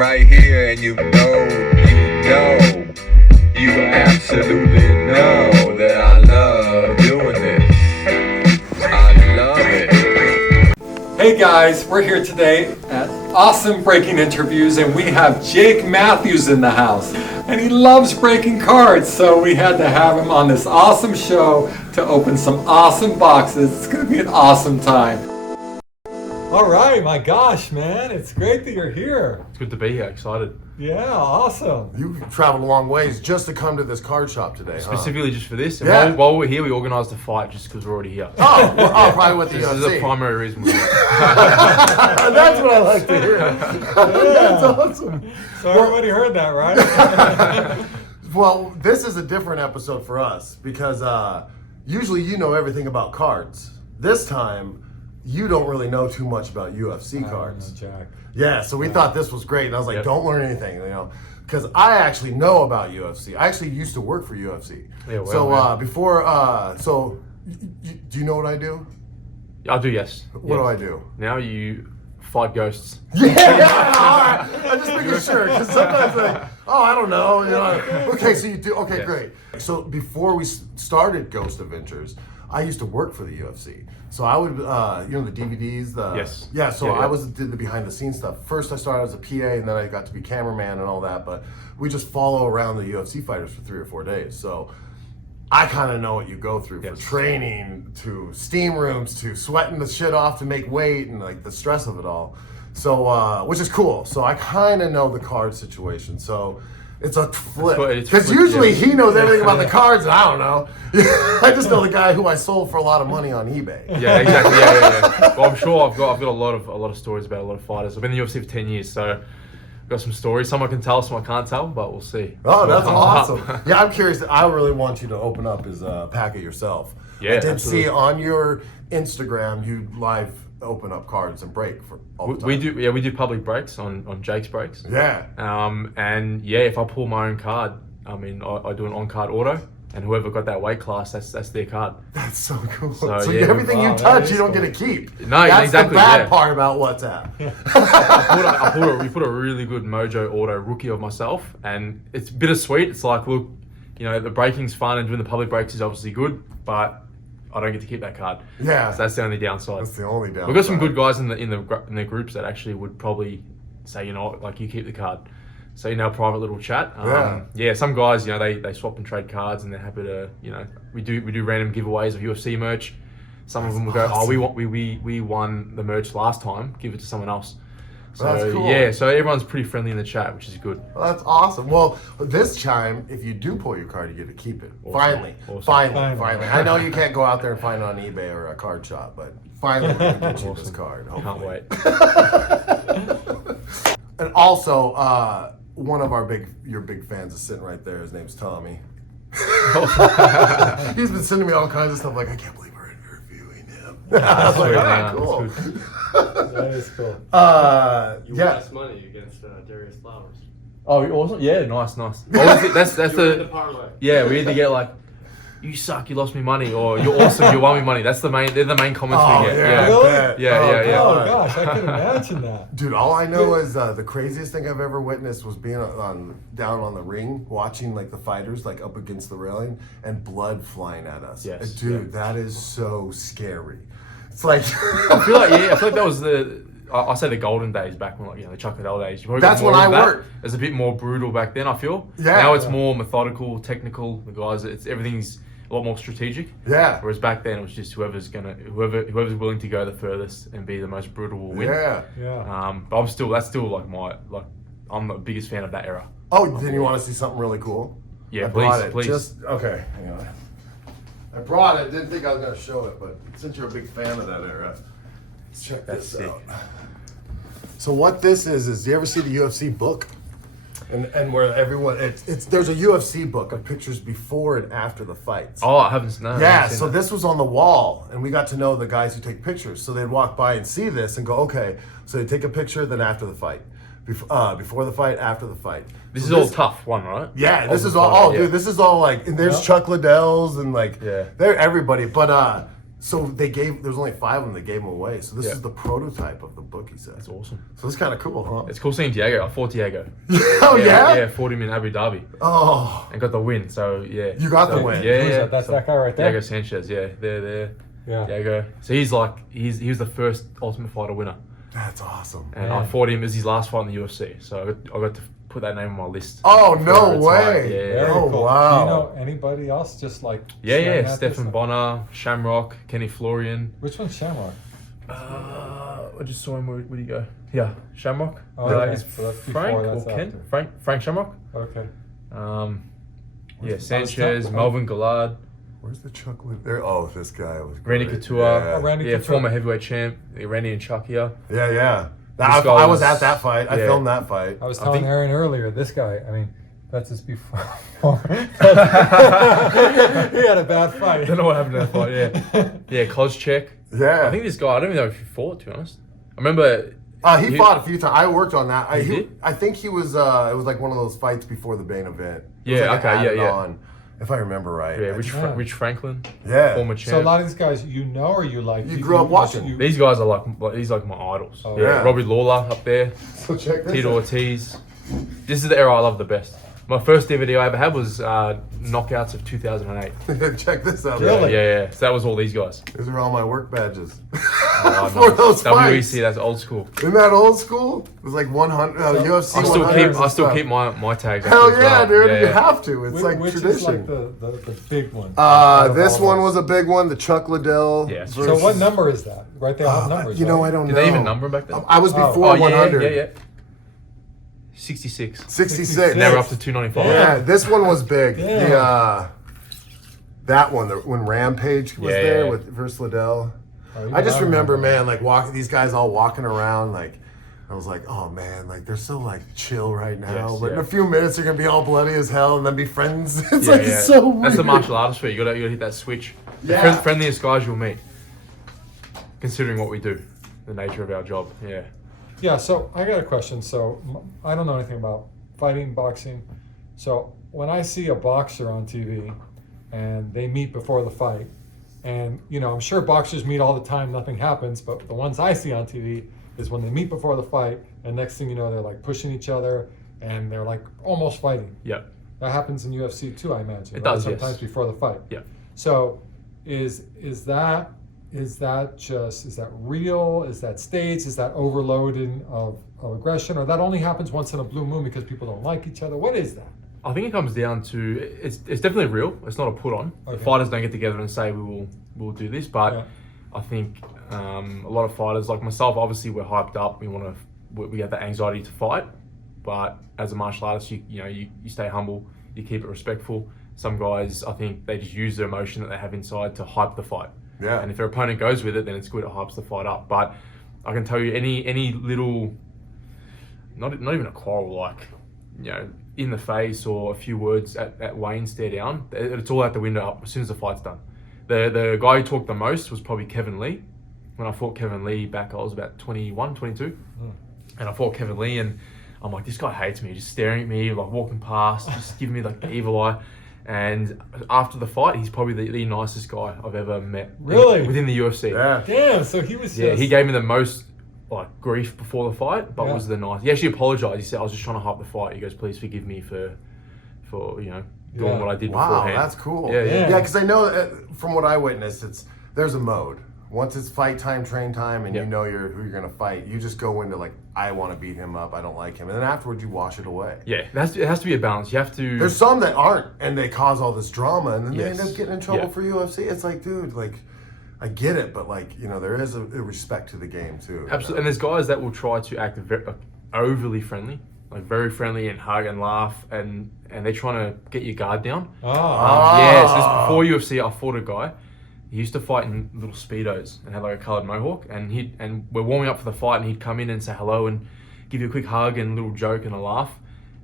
right here, and you absolutely know that I love doing this. I love it. Hey guys, we're here today at Awesome Breaking Interviews, and we have Jake Matthews in the house. And he loves breaking cards, so we had to have him on this awesome show to open some awesome boxes. It's going to be an awesome time. All right, my gosh, man, it's great that you're here. It's good to be here, excited. Yeah, awesome. You traveled a long ways just to come to this card shop today, Specifically just for this. And Yeah. while we're here, we organised a fight just because we're already here. Probably with the This is UFC. the primary reason we're here. That's what I like to hear. That's awesome. So everybody heard that, right? Well, this is a different episode for us because usually you know everything about cards. This time, you don't really know too much about UFC cards. Jack. Yeah, so we thought this was great. And I was like, Yep. don't learn anything, because I actually know about UFC. I actually used to work for UFC. Yeah, well, so yeah. before, do you know what I do? I do, yes. What do I do? Now you fight ghosts. Yeah, all right. I'm just making sure, because sometimes I don't know. Okay, so you do. Okay, Yes. great. So before we started Ghost Adventures, I used to work for the UFC. So I would, the DVDs, Yes. Yeah, so Yeah, I did the behind the scenes stuff. First I started as a PA, and then I got to be cameraman and all that, but we just follow around the UFC fighters for 3 or 4 days. So I kind of know what you go through Yes. for training, to steam rooms, to sweating the shit off to make weight, and like the stress of it all. So, which is cool. So I kind of know the card situation. So it's a flip. It's Because flip, usually yeah. he knows everything about the cards, and I don't know. I just know the guy who I sold for a lot of money on eBay. Yeah, exactly. Yeah. Well, I'm sure I've got a lot of stories about a lot of fighters. I've been in the UFC for 10 years, so I've got some stories. Some I can tell, some I can't tell, but we'll see. Oh, that's What awesome. comes up. Yeah, I'm curious. I really want you to open up his packet yourself. Yeah, I did absolutely. see on your Instagram you live open up cards and break for all the time. We do public breaks on Jake's breaks. Yeah. And yeah, if I pull my own card, I mean, I do an on-card auto, and whoever got that weight class, that's their card. That's so cool. So, So, yeah, everything wow, you that touch, is you don't cool. get to keep. No, That's exactly, the bad yeah. part about WhatsApp. We put a really good Mojo auto rookie of myself, and it's bittersweet. It's like, look, the breaking's fun, and doing the public breaks is obviously good, but I don't get to keep that card. Yeah. So that's the only downside. That's the only downside. We've got some good guys in the groups that actually would probably say, you keep the card. So in our private little chat, some guys, they swap and trade cards, and they're happy to, we do random giveaways of UFC merch. Some of them will go, awesome. we won the merch last time, give it to someone else. So That's cool. yeah, so everyone's pretty friendly in the chat, which is good. Well, that's awesome. Well, this time, if you do pull your card, you get to keep it. Awesome. Finally. I know you can't go out there and find it on eBay or a card shop, but finally we're going to get you this card. Hopefully. Can't wait. And also, one of your big fans is sitting right there. His name's Tommy. He's been sending me all kinds of stuff like, I can't believe we're interviewing him. I was like, Sweet, all right, man. cool. That's good. That is cool. You Yeah. lost money against Darius Flowers. Oh, awesome! Yeah, nice. That's You were in the parlay. yeah. We either get like, you suck, you lost me money, or you're awesome, you won me money. They're the main comments Oh, we get. yeah. Really? Yeah. Oh gosh, I can imagine that. Dude, all I know is the craziest thing I've ever witnessed was being down on the ring, watching like the fighters like up against the railing and blood flying at us. Yes, Dude, that is so scary. It's like I feel like that was I say the golden days back when, the Chuck Liddell days. You probably got That's more when of I that. worked. It was a bit more brutal back then, I feel. Yeah. Now it's more methodical, technical. The guys, everything's a lot more strategic. Yeah. Whereas back then it was just whoever's willing to go the furthest and be the most brutal will win. Yeah. Yeah. But that's still I'm the biggest fan of that era. Oh, then you want to see something really cool? Yeah, I brought it. please. Okay. Hang on. I brought it. Didn't think I was going to show it, but since you're a big fan of that era, let's check That's this sick. out. So what this is do you ever see the UFC book? And where everyone, there's a UFC book of pictures before and after the fights. Oh, I haven't. No, I Yeah, haven't seen so that. this was on the wall, and we got to know the guys who take pictures. So they'd walk by and see this and go, okay. So they take a picture, then after the fight, before the fight, after the fight. This So is all tough one, right? Yeah, this is All all. Oh, yeah. dude, this is all like. And there's Yeah. Chuck Liddell's and like. Yeah. They're everybody, but So there's only 5 of them. They gave them away. So this Yeah. is the prototype of the book, he said. That's awesome. So it's kind of cool, huh? It's cool seeing Diego. I fought Diego. Oh yeah. Yeah, fought him in Abu Dhabi Oh, and got the win. So yeah. You got the So, win. Yeah, Who's yeah. that? That's So, that guy right there? Diego Sanchez. Yeah, there. Yeah. Diego. So he was the first Ultimate Fighter winner, that's awesome. and Man. I fought him as his last fight in the UFC. So I got to put that name on my list. Oh before no I retired. way! Yeah. Very Oh cool. wow! Do you know anybody else just like? Yeah, Slam Matthews? Stefan Bonner, Shamrock, Kenny Florian. Which one's Shamrock? I just saw him. Where'd he go? Yeah, Shamrock. Oh, okay. Is So that's before, Frank that's or Ken? after. Frank Shamrock. Okay. Yeah, What's- Sanchez, oh. Melvin Gallard, Where's the chocolate there? Oh, this guy was Randy great. Couture. Yeah, Oh, Randy yeah, Couture. former heavyweight champ, Randy and Chuck here. yeah. This I guy was was- at that fight. I yeah. filmed that fight. I was I telling think- Aaron earlier. This guy. I mean, that's his before. he had a bad fight. I don't know what happened to that fight. Yeah, yeah, Kozchek. Yeah. I think this guy. I don't even know if he fought. To be honest, I remember. He fought a few times. I worked on that. He did? I think he was. It was like one of those fights before the main event. It was Yeah, like okay, added yeah. on, if I remember right. Yeah, Yeah. Rich Franklin. Yeah. Former champ. So a lot of these guys, you know, or you like? You grew up watching. These guys are like these like my idols. Oh, yeah. yeah. Robbie Lawler up there, So check this Tito out. Ortiz. This is the era I love the best. My first DVD I ever had was Knockouts of 2008. Check this out. Really? Yeah. So that was all these guys. These are all my work badges. Oh, For nice. those fights. WEC, that's old school. Isn't that old school? It was like 100. UFC I still 100s keep and stuff. my tags. Hell actually as yeah, well. dude! Yeah, You yeah. have to. It's like Which tradition. is like the big one. out of This all one those. was a big one. The Chuck Liddell. Yeah. So what number is that? Right there on numbers. You know, right? I don't Did know. they even number them back then? I was Oh. before yeah, 100. yeah. 66. 66. They were up to 295. Yeah, this one was big. Yeah. That one, when Rampage was Yeah, there yeah. with versus Liddell. Oh, even I just remember, that. man, like walking these guys all walking around, like I was like, oh man, like they're so like chill right now. Yes, but in yeah. a few minutes they're gonna be all bloody as hell and then be friends. It's Yeah, like yeah. so weird. That's the martial artist for you. You gotta hit that switch. The Yeah. friendliest guys you'll meet, considering what we do, the nature of our job. Yeah. Yeah, so I got a question. So I don't know anything about fighting, boxing. So when I see a boxer on TV and they meet before the fight, and you know, I'm sure boxers meet all the time, nothing happens, but the ones I see on TV is when they meet before the fight, and next thing you know, they're like pushing each other and they're like almost fighting. Yeah. That happens in UFC too, I imagine. It does, Sometimes yes. before the fight. Yeah. So is that real? Is that staged? Is that overloading of aggression? Or that only happens once in a blue moon because people don't like each other? What is that? I think it comes down to it's definitely real. It's not a put on. Okay. The fighters don't get together and say we'll do this, but Yeah. I think a lot of fighters like myself, obviously we're hyped up. We have that anxiety to fight, but as a martial artist, you stay humble, you keep it respectful. Some guys, I think they just use the emotion that they have inside to hype the fight. Yeah. And if their opponent goes with it, then it's good. It hypes the fight up. But I can tell you any little, not even a quarrel, like in the face or a few words at Wayne stare down, it's all out the window up as soon as the fight's done. The guy who talked the most was probably Kevin Lee. When I fought Kevin Lee back, I was about 21, 22. And I fought Kevin Lee and I'm like, this guy hates me, just staring at me, like walking past, just giving me like the evil eye. And after the fight, he's probably the nicest guy I've ever met. Really? Within the UFC. Yeah. Damn, so he was Yeah, just... he gave me the most like grief before the fight, but Yeah. was the nice. He actually apologized. He said, I was just trying to hype the fight. He goes, please forgive me for doing Yeah. what I did Wow, beforehand. that's cool. Yeah, yeah. Yeah. Yeah, because I know from what I witnessed, there's a mode. Once it's fight time, train time, and Yeah. you know who you're gonna fight, you just go into like, I want to beat him up. I don't like him, and then afterwards you wash it away. Yeah, it has to be a balance. You have to. There's some that aren't, and they cause all this drama, and then they end Yes. up getting in trouble Yeah. for UFC. It's like, dude, like, I get it, but like, there is a respect to the game too. Absolutely, and there's guys that will try to act overly friendly, like very friendly and hug and laugh, and they're trying to get your guard down. Ah, Yes, before UFC, I fought a guy. He used to fight in little speedos and had like a coloured mohawk, and we're warming up for the fight, and he'd come in and say hello and give you a quick hug and a little joke and a laugh,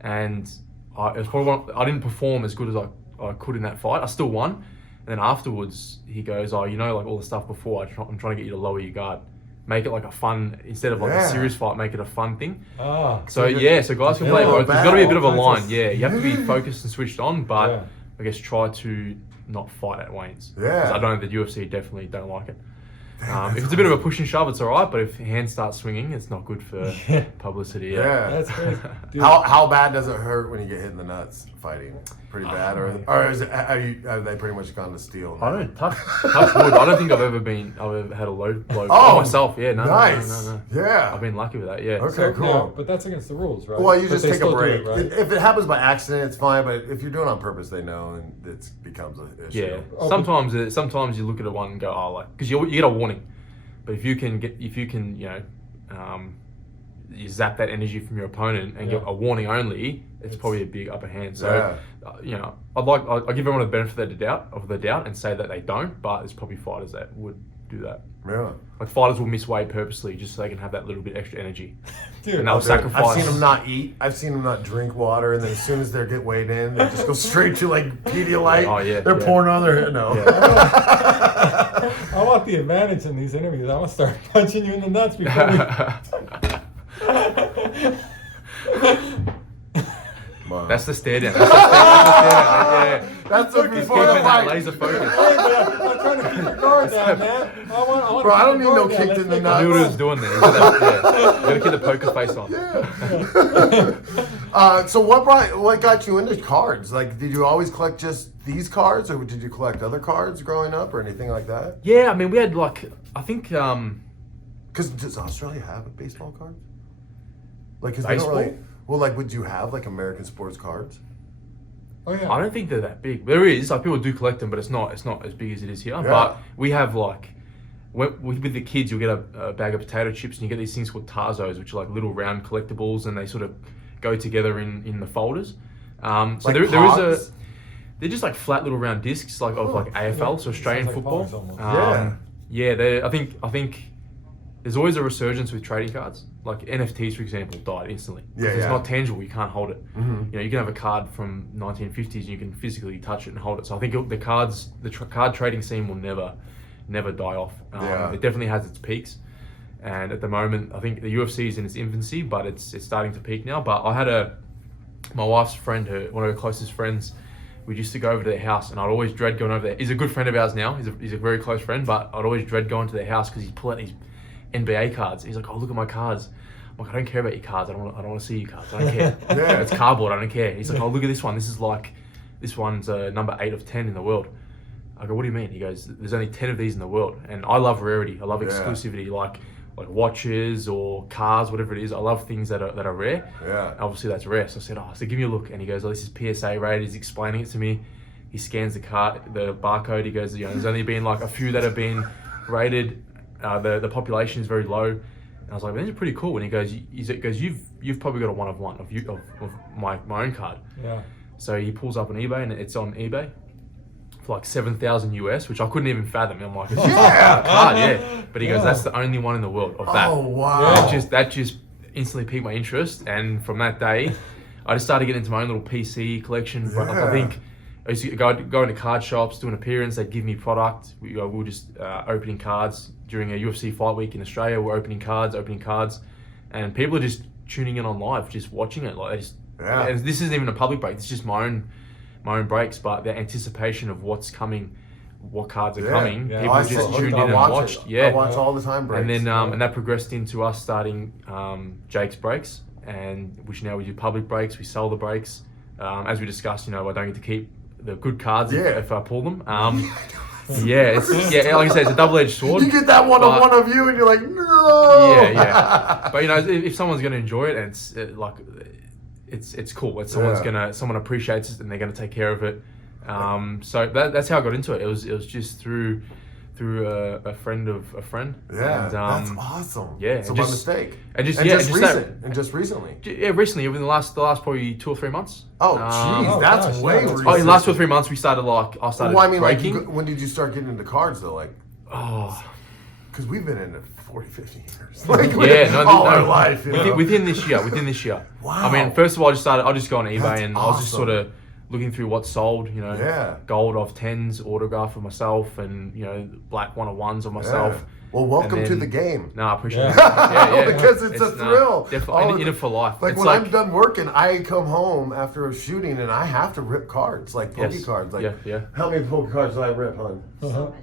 and it was probably I didn't perform as good as I could in that fight. I still won, and then afterwards he goes, like all the stuff before. I'm trying to get you to lower your guard, make it like a fun instead of like Yeah. a serious fight, make it a fun thing. So you're- so guys can Yeah, play both. bad. There's got to be a bit of a All kinds line. of- Yeah, you have to be focused and switched on, but Yeah. I guess try to not fight at weigh-ins. Yeah. 'Cause I know the UFC definitely don't like it. If it's a bit of a push and shove, it's all right. But if hands start swinging, it's not good for publicity. Yeah. That's crazy. Dude, How bad does it hurt when you get hit in the nuts fighting? Pretty bad, or is it, have they pretty much gone to steel? I don't touch wood. I don't think I've ever had a low blow Oh, myself. Yeah, no, nice. no. Yeah. I've been lucky with that. Yeah. Okay, so, cool. yeah, but that's against the rules, right? Well, you But just they take a still do break. it, right? If it happens by accident, it's fine. But if you're doing it on purpose, they know, and it becomes an issue. Yeah. Oh, Sometimes you look at one and go, oh, like, because you get a warning, but if you can you zap that energy from your opponent and get a warning only, it's probably a big upper hand. So, I'll give everyone the benefit of the doubt and say that they don't, but there's probably fighters that would do that. Yeah. Like fighters will miss weight purposely just so they can have that little bit extra energy. Dude, and they'll sacrifice. I've seen them not eat. I've seen them not drink water, and then as soon as they get weighed in, they just go straight to like Pedialyte. Oh, yeah, They're yeah. pouring on their head. No. I want the advantage in these interviews. I'm gonna start punching you in the nuts before we. That's the stare down. Yeah. That's the Just before keeping the that fight. laser focus. Hey, man, I'm trying to keep your guard down, man. I want Bro, I don't to need keep no your guard kick down. in the Let's I make knew it what he fun. was doing there. You gotta keep the poker face on. So what got you into cards? Like, did you always collect just these cards, or did you collect other cards growing up, or anything like that? Yeah, I mean, we had like, I think, Because does Australia have a baseball card? Like, 'cause they don't Baseball? really. Well, like, would you have like American sports cards? Oh yeah. I don't think they're that big. There is, like, people do collect them, but it's not as big as it is here. Yeah. But we have like, with the kids, you'll get a bag of potato chips and you get these things called Tarzos, which are like little round collectibles, and they sort of go together in the folders. So Like there is Pogs? they're just like flat little round discs like of like AFL, so Australian Sounds like football. Pogs almost. Yeah, I think there's always a resurgence with trading cards. Like NFTs, for example, died instantly. Yeah, It's yeah. not tangible. You can't hold it. Mm-hmm. You know, you can have a card from 1950s and you can physically touch it and hold it. So I think the card trading scene will never die off. Yeah. It definitely has its peaks. And at the moment, I think the UFC is in its infancy, but it's starting to peak now. But I had my wife's friend, one of her closest friends, we used to go over to their house, and I'd always dread going over there. He's a good friend of ours now. He's a very close friend, but I'd always dread going to their house because he'd pull out these NBA cards. He's like, "Oh, look at my cards." I'm like, "I don't care about your cards. I don't want to see your cards. I don't care. Yeah. It's cardboard. I don't care." He's like, "Oh, look at this one. This one's number 8 of 10 in the world." I go, "What do you mean?" He goes, "There's only 10 of these in the world." And I love rarity. I love Yeah. exclusivity, like watches or cars, whatever it is. I love things that are rare. Yeah. Obviously, that's rare. So I said, so give me a look. And he goes, "Oh, this is PSA rated." He's explaining it to me. He scans the barcode. He goes, "There's only been like a few that have been rated. The population is very low." And I was like, "These are pretty cool." And he goes, "You've probably got a one of one of my own card." Yeah. So he pulls up on eBay, and it's on eBay for like 7,000 US, which I couldn't even fathom. I'm like, "It's just Yeah. a card, yeah." But he goes, Yeah. "That's the only one in the world of that." Oh wow. That just instantly piqued my interest, and from that day, I just started getting into my own little PC collection. But like, I Yeah. think I used to go into card shops, do an appearance. They'd give me product. We were just opening cards during a UFC fight week in Australia. We're opening cards, and people are just tuning in on live, just watching it. Like, and this isn't even a public break. It's just my own breaks. But the anticipation of what's coming, what cards are coming, Yeah. people just tuned in and watched. I watch all the time breaks. And then and that progressed into us starting Jake's breaks, and which now we do public breaks. We sell the breaks. As we discussed, I don't get to keep the good cards if I pull them. Like I said, it's a double-edged sword. You get that one on one of you, and you're like, no. Yeah. But if someone's gonna enjoy it, and it's cool. It's someone appreciates it, and they're gonna take care of it. So that's how I got into it. It was just through a friend of a friend. Yeah, and, that's awesome. Yeah, so and by just- mistake. and just recently. Yeah, recently, within the last probably 2 or 3 months. Oh, jeez, Oh, that's gosh, way yeah, that's- recent. Oh, in the last 2 or 3 months, I started Well, I mean, like, breaking. when did you start getting into cards, though? Like, Oh, because we've been in it 40, 50 years. yeah, our life. Within this year. Wow. I mean, first of all, I just go on eBay, That's and I was just awesome. sort of looking through what's sold. Yeah. Gold of 10s, autograph of myself, and black 101s of myself. Well, welcome And to then- the game. No, I appreciate Yeah. it. Yeah, Because it's a thrill. Definitely in it for life. Like It's when I'm done working, I come home after a shooting and I have to rip cards, like poke Yes. cards. Like, Yeah. how many poke cards did I rip, hon?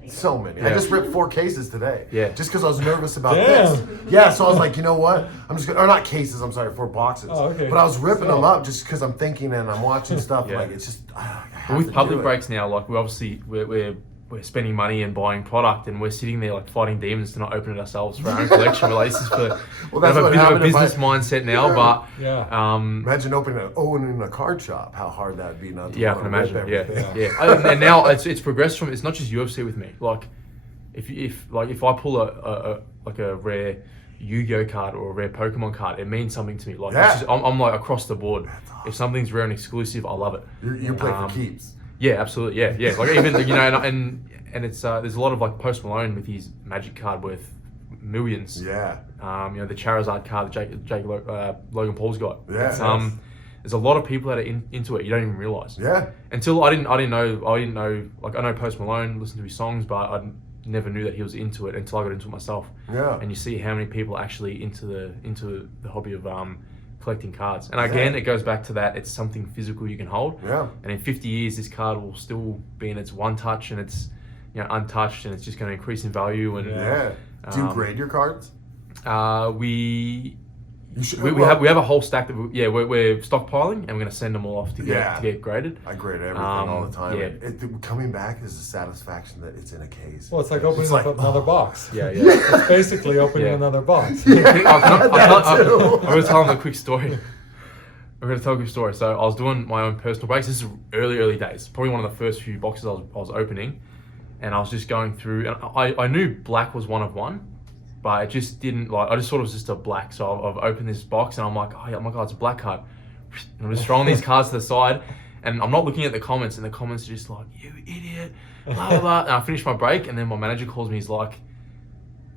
So many. I Yeah. just ripped 4 cases today. Yeah. Just because I was nervous about Damn. this. Yeah, so I was like, you know what? I'm just gonna, or not cases, I'm sorry, 4 boxes. Oh, okay. But I was ripping So- them up just because I'm thinking and I'm watching stuff. Yeah. Like, it's just, I have But with to public do it. breaks now, like we're spending money and buying product, and we're sitting there like fighting demons to not open it ourselves for our own collection. We're like, this is for Well, we that's have a what bit of a happened if business I- mindset now, Yeah. but Yeah. Imagine owning a card shop, how hard that'd be not to yeah, I wanna can imagine. rip Yeah, everything. and now it's progressed from, it's not just UFC with me. Like if I pull a rare Yu-Gi-Oh card or a rare Pokemon card, it means something to me. Like Yeah. it's just, I'm like across the board. If something's rare and exclusive, I love it. You play for keeps. Yeah, absolutely. Yeah. Like even and it's there's a lot of like Post Malone with his Magic card worth millions. Yeah. The Charizard card that Logan Paul's got. Yeah. It's, there's a lot of people that are into it. You don't even realize. Yeah. Until I didn't know. Like I know Post Malone, listen to his songs, but I never knew that he was into it until I got into it myself. Yeah. And you see how many people are actually into the hobby of collecting cards. And again, it goes back to that. It's something physical you can hold. Yeah. And in 50 years, this card will still be in its one touch and it's untouched, and it's just going to increase in value. And Yeah. Do you grade your cards? we You should. we have a whole stack that we're stockpiling, and we're going to send them all off to Yeah. get graded. I grade everything all the time. Yeah. Coming back is a satisfaction that it's in a case. Well, it's like opening like, up another box. Yeah. It's basically opening Yeah. another box. I'm going to tell them a quick story. I'm going to tell a quick story. So I was doing my own personal breaks. This is early days. Probably one of the first few boxes I was opening. And I was just going through, and I knew black was one of one, but it just didn't, like, I just thought it was just a black. So I've opened this box and I'm like, oh my God, it's a black card. And I'm just throwing these cards to the side, and I'm not looking at the comments, and the comments are just like, you idiot, blah, blah, blah. And I finish my break, and then my manager calls me, he's like,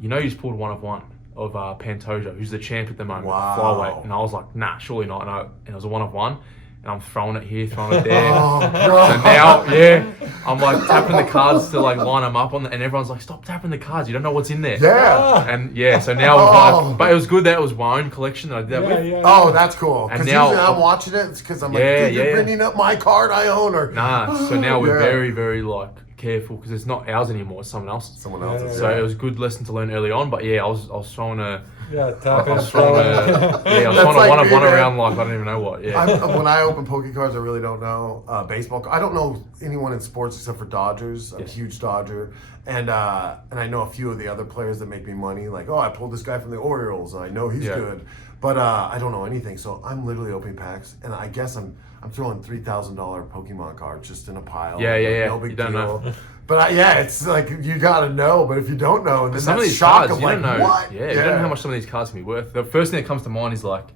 you know, you just pulled one of one of Pantoja, who's the champ at the moment, Wow. flyweight. And I was like, nah, surely not. And it was a one of one. And I'm throwing it here, throwing it there. Oh, So God. now, I'm like tapping the cards to like line them up and everyone's like, stop tapping the cards. You don't know what's in there. Yeah. And so now, Oh. but it was good that it was my own collection that I did that with. Oh, that's cool. And Because now- usually I'm watching it because I'm like, Yeah, dude, you're yeah. bringing up my card I own, or Nah. So now we're Yeah. very, very like careful because it's not ours anymore. It's someone else's. someone else's. So it was a good lesson to learn early on. But yeah, I was throwing a. Yeah, I tap was and throwing throw a. it. Yeah, I was That's throwing like a one of me, one man. around like I don't even know what. Yeah. When I open poke cards, I really don't know baseball. I don't know anyone in sports except for Dodgers. I'm a Yes. huge Dodger, and I know a few of the other players that make me money. Like, oh, I pulled this guy from the Orioles, and I know he's Yeah. good, but I don't know anything. So I'm literally opening packs, and I guess I'm throwing $3,000 Pokemon cards just in a pile. Yeah. No big You don't deal. know. But it's like you gotta know. But if you don't know, then Some of that these shock cards, of you like, don't know. what? Yeah, you don't know how much some of these cards can be worth. The first thing that comes to mind is like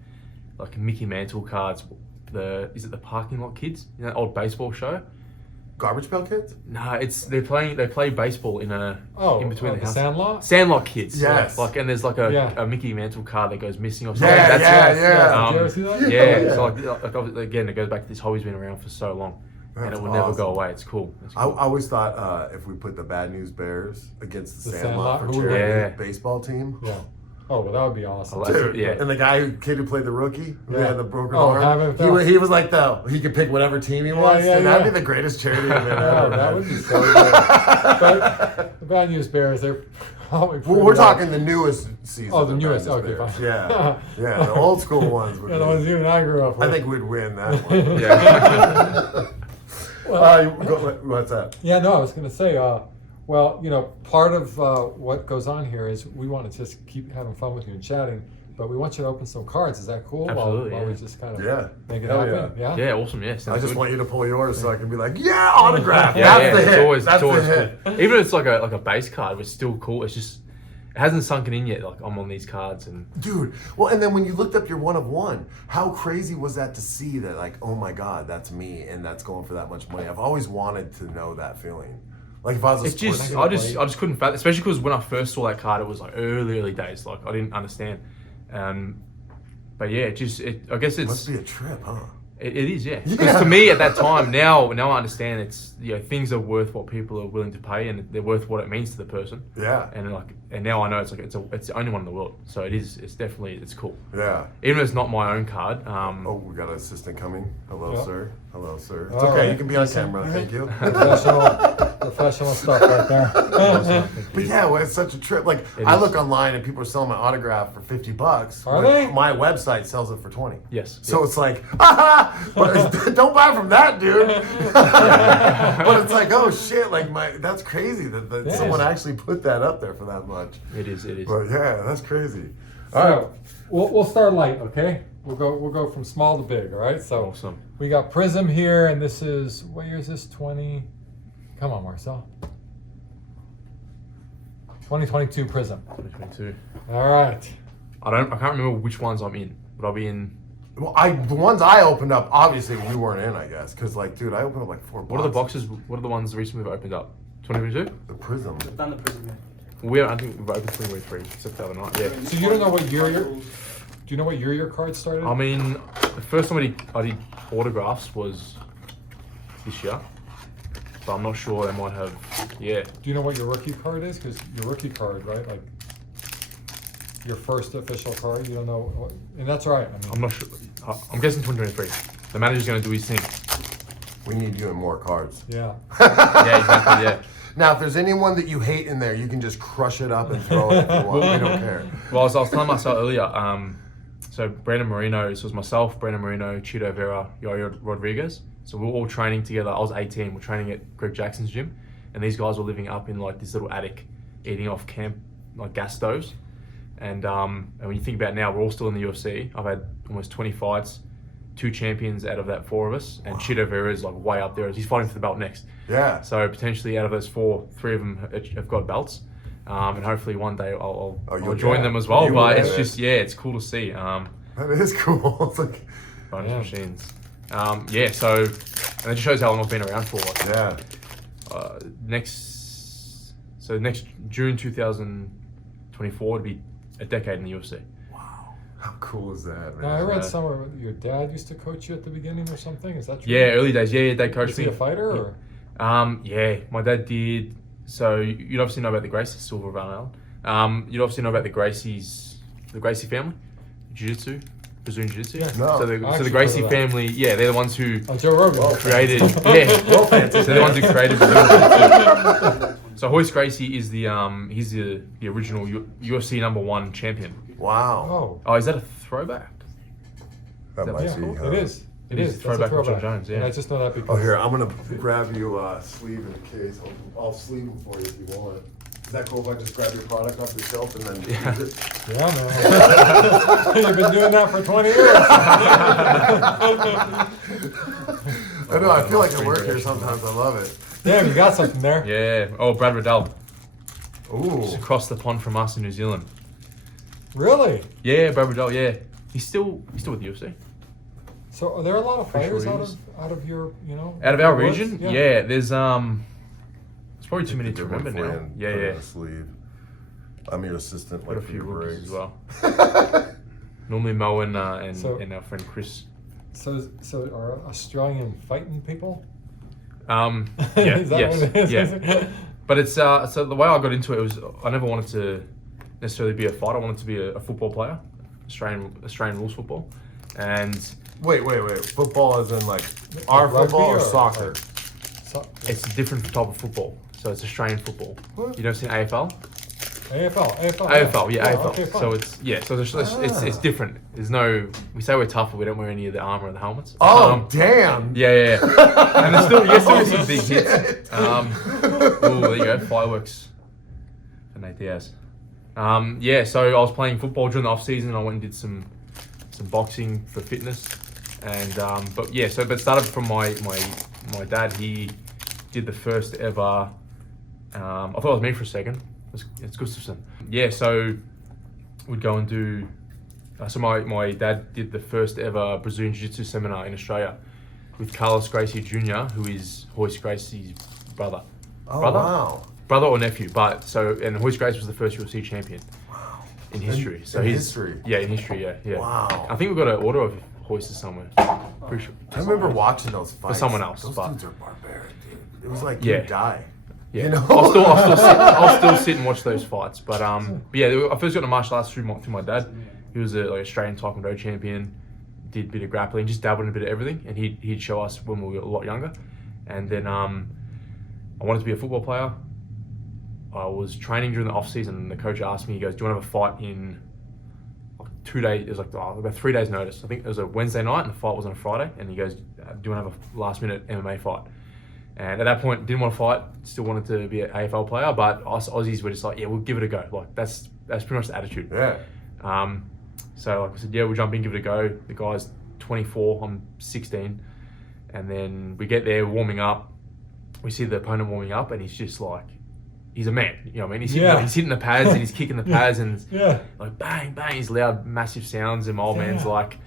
Mickey Mantle cards. Is it the Parking Lot Kids? You know, that old baseball show? Garbage Pail Kids. No, they play baseball in between the the house. Sandlot? Sandlot Kids. Yes. Like, and there's like a Yeah. Mickey Mantle card that goes missing or something. Yeah, That's yeah, yeah. Did you ever see that? Yeah. So again, it goes back to this hobby's been around for so long, and That's it will never go awesome. away. It's cool. It's I cool. always thought if we put the Bad News Bears against the The Sandlot Sandlot, for who would charity win? baseball team. Yeah. Oh, well, that would be awesome. I like Dude, Yeah. and the kid who played the rookie, who Yeah. had the broken Oh, arm, have him fill. he was like he could pick whatever team he wants, yeah, and that'd yeah. be the greatest charity event Yeah, ever. that would be so good. But the Bad News Bears, they're probably Well, we're talking the newest season. Oh, the of Bad newest, News okay, Bears. fine. Yeah, yeah, the old school ones. Would Yeah, the ones be, you and I grew up with. I think we'd win that one. Yeah. What's that? Yeah, no, I was going to say, well, part of what goes on here is we want to just keep having fun with you and chatting, but we want you to open some cards. Is that cool? Absolutely, While we yeah. just kind of Yeah. make it Hell happen? Yeah. Yeah, awesome. Yeah, I sounds just good. want you to pull yours so I can be like, yeah, autograph. Yeah, That's the it's hit. always That's it's always the hit. cool. Even if it's like a base card, it's still cool. It's just it hasn't sunken in yet. Like I'm on these cards and Dude, well, and then when you looked up your one of one, how crazy was that to see that, like, oh my God, that's me, and that's going for that much money? I've always wanted to know that feeling. Like if I was a it's just sports I just couldn't fathom, especially because when I first saw that card, it was like early days. Like I didn't understand. But yeah, I guess must it's be a trip, huh? It is, yeah. Because to me at that time, now I understand it's things are worth what people are willing to pay, and they're worth what it means to the person. Yeah. And now I know it's the only one in the world. So it's definitely cool. Yeah. Even if it's not my own card. Oh, we got an assistant coming. Hello, Yep. sir. Hello, sir. It's All okay. right. You can be on camera. Thank you. Professional stuff right there. But yeah, well, it's such a trip. Like I look online and people are selling my autograph for $50. Are but they? My website sells it for 20. Yes. So it's like, but don't buy from that dude. But it's like, oh shit, like that's crazy that Yeah. someone actually put that up there for that much. It is. But yeah, that's crazy. So we'll start light, okay? We'll go from small to big, all right? So Awesome. we got Prism here, and this is what year is this? 20. Come on, Marcel. 2022 Prism. 2022. All right. I can't remember which ones I'm in, but I'll be in. Well, the ones I opened up, obviously you weren't in, I guess, because like, dude, I opened up like 4 boxes. What are the boxes? What are the ones recently we've opened up? 2022. The Prism. It's on the prison yet. I think we've opened 2023 except the other night. Yeah. So you don't know what year do you know what year your card started? I mean, the first time I did autographs was this year, but I'm not sure. They might have. Yeah. Do you know what your rookie card is? Because your rookie card, right? Like your first official card, you don't know, and that's all right. I mean, I'm not sure. I'm guessing 2023. The manager's going to do his thing. We need you in more cards. yeah. Yeah, exactly. Yeah. Now, if there's anyone that you hate in there, you can just crush it up and throw it if you want. We don't care. Well, I was telling myself earlier. So Brandon Marino. This was myself, Brandon Marino, Chito Vera, Yo Rodriguez. So we were all training together. I was 18. We're training at Greg Jackson's gym, and these guys were living up in like this little attic, eating off camp like gas stoves. And when you think about it now, we're all still in the UFC. I've had almost 20 fights, 2 champions out of that 4 of us, and Chito Vera is like way up there. He's fighting for the belt next. Yeah. So potentially out of those 4, 3 of them have got belts, and hopefully one day I'll you'll join get them as it. well. You But will it's get just it's cool to see. That is cool. It's like, Bonus machines. So and it just shows how long I've been around for. yeah. Next June 2024 would be a decade in the UFC. How cool is that, man? Now, I read somewhere your dad used to coach you at the beginning or something. Is that true? Yeah, early days. Yeah, they coached Is me. he a fighter or? Yeah, my dad did. So you'd obviously know about the Gracies, Silver Van Allen. You'd obviously know about the Gracie family, Jiu-Jitsu, Brazilian Jiu-Jitsu. Yeah. No. So I the actually Gracie heard of that. family, yeah, they're the ones who Oh, Joe Rogan. created. Yeah, so they're the ones who created Brazilian Jiu-Jitsu. So Royce Gracie is he's the original UFC #1 champion. Wow. Oh, Oh, is that a throwback? That might yeah, be. it is. It It is is. a throwback That's to a John Jones, yeah. And I just know that because. Oh, here, I'm going to grab you a sleeve in case. I'll sleeve them for you if you want. Is that cool if I just grab your product off the shelf and then Yeah. use it? Yeah, man. You've been doing that for 20 years. I know, I feel like I work here sometimes. I love it. Damn, you got something there. Yeah. Oh, Brad Riddell, Ooh. just across the pond from us in New Zealand. Really? Yeah, Brad Riddell. Yeah, he's still with the UFC. So are there a lot of Pretty fighters sure he out of your, Out of our woods? region, yeah. There's it's probably too many Take to the remember big one now. for you and Yeah, put it in yeah. a sleeve. I'm your assistant. Got a like few your rookies as Briggs. well. Normally Mo and So- and our friend Chris. So are Australian fighting people? Yeah, Is that yes, what it is? yeah. But it's so the way I got into it was I never wanted to necessarily be a fighter. I wanted to be a football player, Australian rules football, and Wait. Football as in like our Rugby football or or- soccer? So, it's a different type of football. So it's Australian football. What? You don't see AFL? AFL. AFL, yeah, Oh, AFL. okay, fine. So it's different. There's no. We say we're tough, but we don't wear any of the armor or the helmets. Oh, damn. Yeah. And there's still some big Shit. hits. Oh, there you go. Fireworks for Nate Diaz. So I was playing football during the off season. I went and did some boxing for fitness, and but it started from my dad. He did the first ever. I thought it was me for a second. It's Gustafsson. Yeah, so we'd go and do. So my dad did the first ever Brazilian Jiu-Jitsu seminar in Australia with Carlos Gracie Jr., who is Royce Gracie's brother. Oh, brother? wow. Brother or nephew, and Royce Gracie was the first UFC champion in history. In history? Yeah, in history, yeah. Wow. I think we've got an order of Royce's somewhere. Oh, Pretty sure. I remember watching those fights. someone else, Those but- dudes are barbaric, dude. It was like Yeah. you die. Yeah, You know? I'll still sit and watch those fights. But yeah, I first got into martial arts through my dad. He was a Australian Taekwondo champion. Did a bit of grappling, just dabbled in a bit of everything, and he'd show us when we were a lot younger. And then I wanted to be a football player. I was training during the off season, and the coach asked me, he goes, "Do you want to have a fight in like 2 days?" It was like about 3 days notice. I think it was a Wednesday night, and the fight was on a Friday. And he goes, "Do you want to have a last minute MMA fight?" And at that point, didn't want to fight. Still wanted to be an AFL player, but us Aussies were just like, "Yeah, we'll give it a go." Like that's pretty much the attitude. Yeah. So like I said, yeah, we'll jump in, give it a go. The guy's 24, I'm 16. And then we get there, warming up. We see the opponent warming up, and he's just like, he's a man. You know what I mean? He's hitting the pads, and he's kicking the pads, and like bang, bang, he's loud, massive sounds. And my old man's like,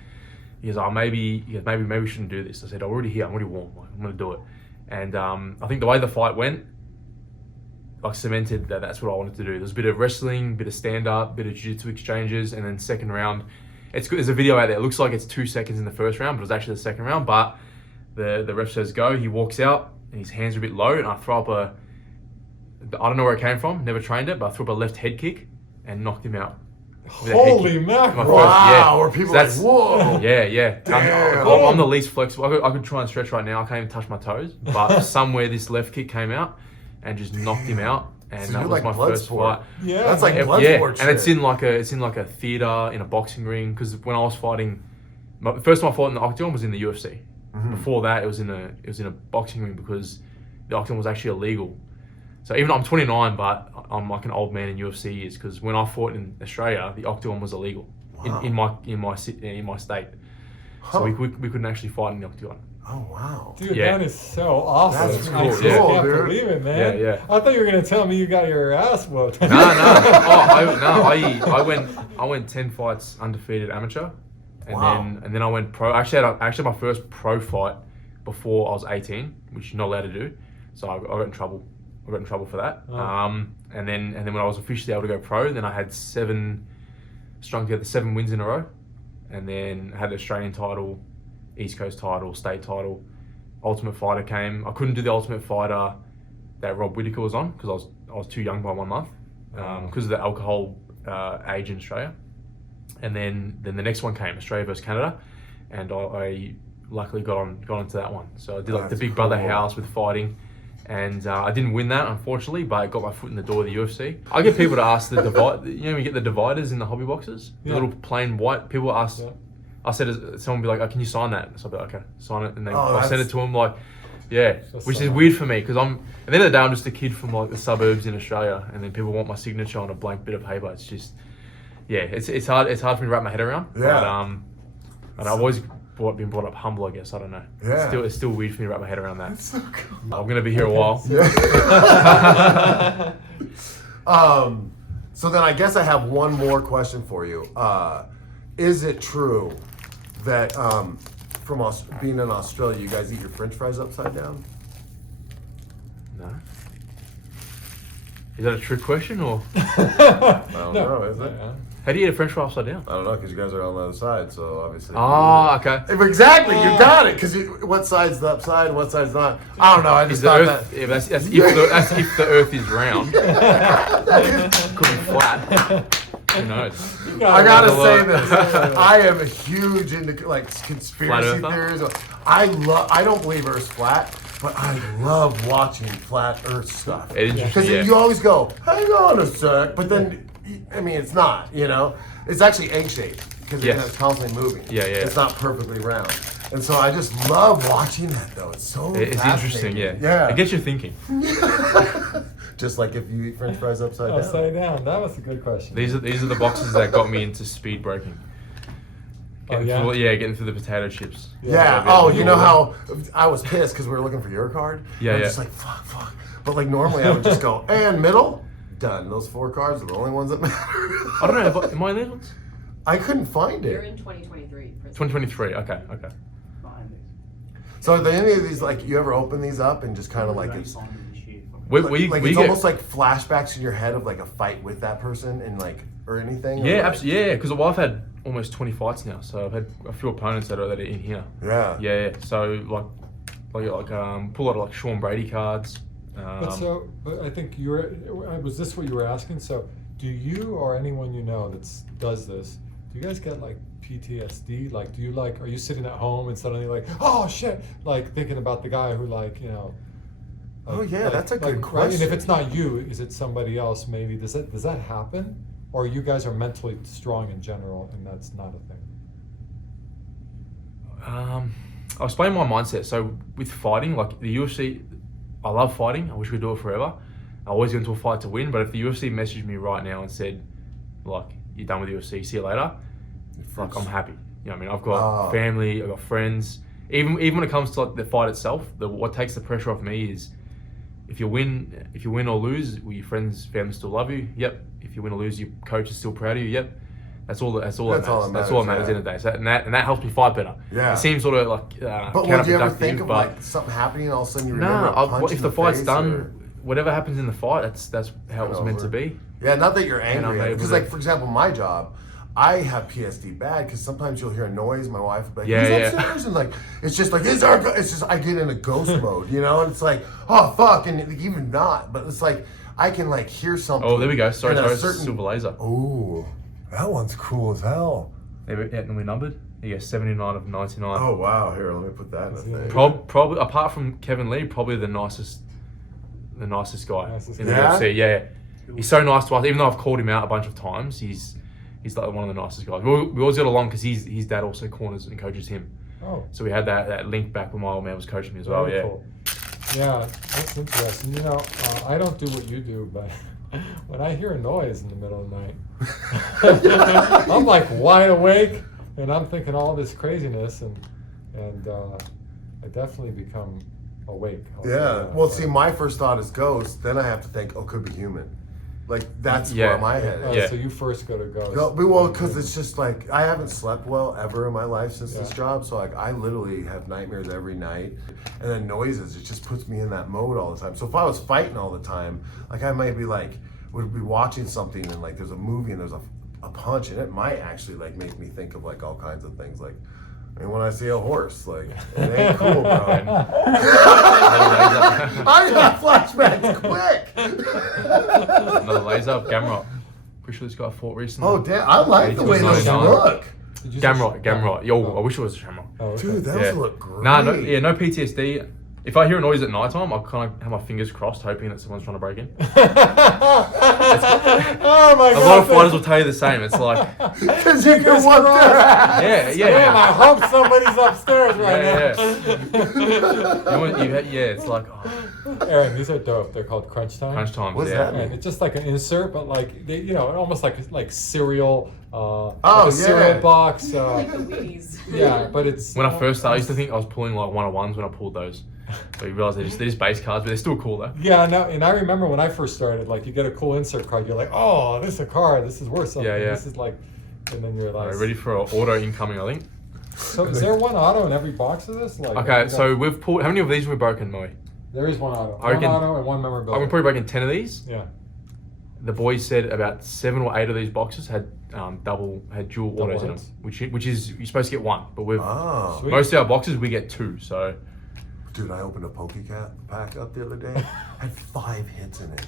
he goes, maybe we shouldn't do this. I said, I'm already here, I'm already warm, like, I'm going to do it. And I think the way the fight went, like cemented that's what I wanted to do. There's a bit of wrestling, a bit of stand-up, bit of jiu-jitsu exchanges, and then second round, it's good. There's a video out there. It looks like it's 2 seconds in the first round, but it was actually the second round. But the ref says go. He walks out, and his hands are a bit low, and I throw up I don't know where it came from. Never trained it, but I threw up a left head kick and knocked him out. Holy mackerel! Wow, where people are like, whoa. Yeah. Damn. I'm the least flexible. I could try and stretch right now. I can't even touch my toes. But somewhere this left kick came out and just knocked him out. And So that you're was like my blood first sport. fight. Yeah, That's like man. blood Yeah, sport and it's shit. in like a theater in a boxing ring. Because when I was fighting, the first time I fought in the octagon was in the UFC. Before that, it was in a boxing ring because the octagon was actually illegal. So even though I'm 29, but I'm like an old man in UFC years because when I fought in Australia, the octagon was illegal in my state. So we couldn't actually fight in the octagon. Oh, wow. Dude, Yeah. that is so awesome. That's I cool, just yeah. can't dude. believe it, man. Yeah. I thought you were gonna tell me you got your ass whooped. No. I went 10 fights undefeated amateur, and Wow. then I went pro. Actually, I had my first pro fight before I was 18, which you're not allowed to do. So I got in trouble. I got in trouble for that. Oh. And then when I was officially able to go pro, then I had strung together 7 wins in a row, and then I had the Australian title, East Coast title, state title. Ultimate Fighter came. I couldn't do the Ultimate Fighter that Rob Whittaker was on because I was too young by 1 month because of the alcohol age in Australia. And then the next one came, Australia versus Canada, and I luckily got onto that one. So I did like the That's Big Brother cool. house with fighting. And I didn't win that, unfortunately, but I got my foot in the door of the UFC. I get people to ask you know, we get the dividers in the hobby boxes, the Yeah. little plain white. People ask, Yeah. I said, someone will be like, "Oh, can you sign that?" So I'll be like, "Okay, sign it," and then Oh, I send that's- it to them like, yeah, Just which so is nice. weird for me because at the end of the day, I'm just a kid from like the suburbs in Australia, and then people want my signature on a blank bit of paper. It's just, yeah, it's hard for me to wrap my head around. Yeah. But I've always been brought up humble, I guess. I don't know. Yeah. It's still weird for me to wrap my head around that. So cool. I'm gonna be here a while. So then I guess I have one more question for you. Is it true that from being in Australia, you guys eat your French fries upside down? No. Is that a trick question or I don't know, is it? how do you eat a French fry upside down? I don't know, because you guys are on the other side, so obviously. Oh, okay. Exactly, you got it. Because what side's the upside and what side's not? I don't know. I Is just the thought Earth? that. Yeah, but that's if the Earth is round. Could be flat. Who knows? I gotta Another say one. this. I am a huge into like Flat conspiracy earther? theories. I don't believe Earth's flat, but I love watching flat Earth stuff. It's interesting, Because yeah. you always go, hang on a sec, but then, I mean, it's not, you know? It's actually egg-shaped because Yes. it's constantly moving. Yeah. It's not perfectly round. And so I just love watching that, though. It's so It's interesting, fascinating. yeah. Yeah. It gets you thinking. Just like if you eat French fries upside down. Upside down. That was a good question. These are the boxes that got me into speed breaking. Getting through the potato chips. Yeah. Oh, you know how I was pissed because we were looking for your card? Yeah, I'm yeah. just like, fuck. But like normally I would just go, and middle, done. Those 4 cards are the only ones that matter. I don't know. Am I in these ones? I couldn't find You're it. in 2023. 2023. Okay. So are there any of these, like, you ever open these up and just kind of like, it's, We it's get, almost like flashbacks in your head of like a fight with that person and like, or anything? yeah, or like- absolutely, yeah. Because I've had almost 20 fights now, so I've had a few opponents that are in here. Yeah. Yeah. So pull out like Sean Brady cards. But I think was this what you were asking? So do you or anyone you know that does this, do you guys get like PTSD? Like, are you sitting at home and suddenly like, oh shit, like thinking about the guy who like, you know. Oh yeah, that's a good right? question. And if it's not you, is it somebody else maybe? Does that happen? Or you guys are mentally strong in general and that's not a thing? I'll explain my mindset. So with fighting, like the UFC, I love fighting. I wish we could do it forever. I always go into a fight to win. But if the UFC messaged me right now and said, like, you're done with the UFC, see you later, like I'm happy. You know what I mean? I've got family, I've got friends. Even when it comes to like the fight itself, what takes the pressure off me is if you win or lose, will your friends, family still love you? Yep. If you win or lose, your coach is still proud of you. Yep. That's all that matters. That's all that matters at the end of the day. So, and that helps me fight better. Yeah. It seems sort of like but would you ever think of but like something happening and all of a sudden you remember a punch if in the fight's face, done, or... whatever happens in the fight, that's how it was meant to be. Yeah, not that you're And I'm angry at it. able Because to- like, for example, my job, I have PSD bad because sometimes you'll hear a noise. My wife will be like, Yeah, "Who's yeah. upstairs?" And like, it's just like, it's just I get in a ghost mode, you know. And it's like, oh fuck, and even not, but it's like I can like hear something. Oh, there we go. Sorry, and a it's silver laser. Ooh, that one's cool as hell. And we numbered. Yeah, 79 of 99. Oh wow, here, let me put that in the thing. Probably apart from Kevin Lee, probably the nicest guy Nicest in the guy. UFC. Yeah, he's so nice to us. Even though I've called him out a bunch of times, he's like one of the nicest guys. We always got along because his dad also corners and coaches him. Oh. So we had that link back when my old man was coaching me as well. Very Yeah. cool. Yeah, that's interesting. You know, I don't do what you do, but when I hear a noise in the middle of the night, I'm like wide awake, and I'm thinking all this craziness, and I definitely become awake. I'll say Yeah. that, Well, but- see, my first thought is ghost. Then I have to think, oh, could be human. Like that's Yeah. where my head is. Yeah. So you first go to ghost. No, well, because it's just like I haven't slept well ever in my life since this Yeah. job. So like I literally have nightmares every night, and then noises. It just puts me in that mode all the time. So if I was fighting all the time, like I might be like would be watching something and like there's a movie and there's a punch, and it might actually like make me think of like all kinds of things. Like I mean, when I see a horse, like it ain't cool, bro. I got flashbacks quick. Another laser, Gamrot. Pretty sure this guy fought recently. Oh damn! I like the way those 99. look. Did you say Gamrot. Yo, Oh. I wish it was a Shamrock. Oh, okay. Dude, those Yeah. look great. Nah, no PTSD. If I hear a noise at night time, I kind of have my fingers crossed, hoping that someone's trying to break in. Oh my A god! lot of fighters will tell you the same. It's like, Because you can walk there. Damn, I hope somebody's upstairs right Yeah, now. it's like Aaron, these are dope. They're called Crunch Time. crunch times. What's Yeah. that mean? And it's just like an insert, but like they, almost like cereal. Oh, like a yeah. cereal box. Like the Wheaties. Yeah, but it's When I first started, I used to think I was pulling like 101s when I pulled those. But you realize they're just base cards, but they're still cool though. Yeah, no, and I remember when I first started, like you get a cool insert card, you're like, oh, this is a card, this is worth something. Yeah, yeah. This is like, and then you're like, Alright, ready for an auto incoming, I think. So is there one auto in every box of this? Like, Okay, so we've pulled. How many of these have we broken, Moe? there is one auto. I reckon- One auto and one memorabilia. I've probably broken 10 of these. Yeah. The boys said about 7 or 8 of these boxes had dual autos in them, hits. which is you're supposed to get one, but we've Oh. Sweet. most of our boxes we get 2. So Dude, I opened a PokeCat pack up the other day. Had 5 hits in it.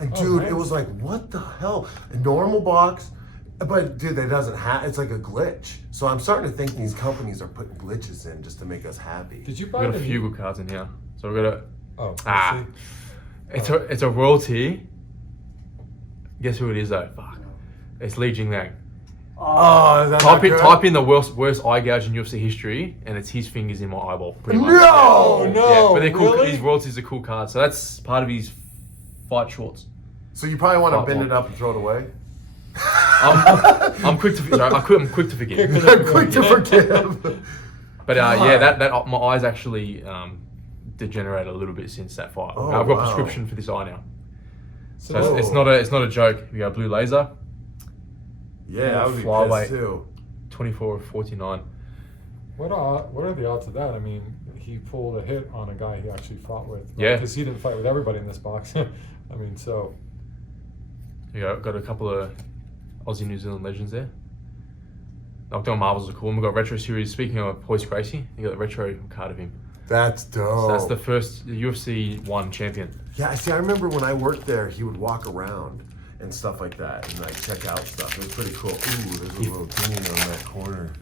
And Oh, dude, nice. it was like, what the hell? A normal box, but dude, that doesn't have, it's like a glitch. So I'm starting to think these companies are putting glitches in just to make us happy. Did you we've buy got the a few good cards in here. So we've got a Oh, Ah. let's see. it's a royalty. Guess who it is though? Fuck. It's Li Jingliang. Oh, is that Type in the worst eye gouge in UFC history, and it's his fingers in my eyeball. Pretty much. No! Oh no! Yeah, but they're cool. Really? His royalties are cool cards, so that's part of his fight shorts. So you probably want to Fuck bend one. it up and throw it away? I'm quick to sorry, I'm quick to forgive. I'm quick to forgive. But yeah, that my eyes actually degenerated a little bit since that fight. Oh, I've got wow. prescription for this eye now, So so it's not a joke. We got blue laser, Yeah, that would be Flyweight. pissed too. 24 of 49. what are the odds of that? I mean, he pulled a hit on a guy he actually fought with. Yeah. Because he didn't fight with everybody in this box. I mean, so You got a couple of Aussie New Zealand legends there. Octagon Marvels are cool. And we've got Retro Series. Speaking of Hoist Gracie, you got the retro card of him. That's dope. So that's the first UFC 1 champion. Yeah, see, I remember when I worked there, he would walk around and stuff like that and like check out stuff. It was pretty cool. Ooh, there's a little dinging on that corner.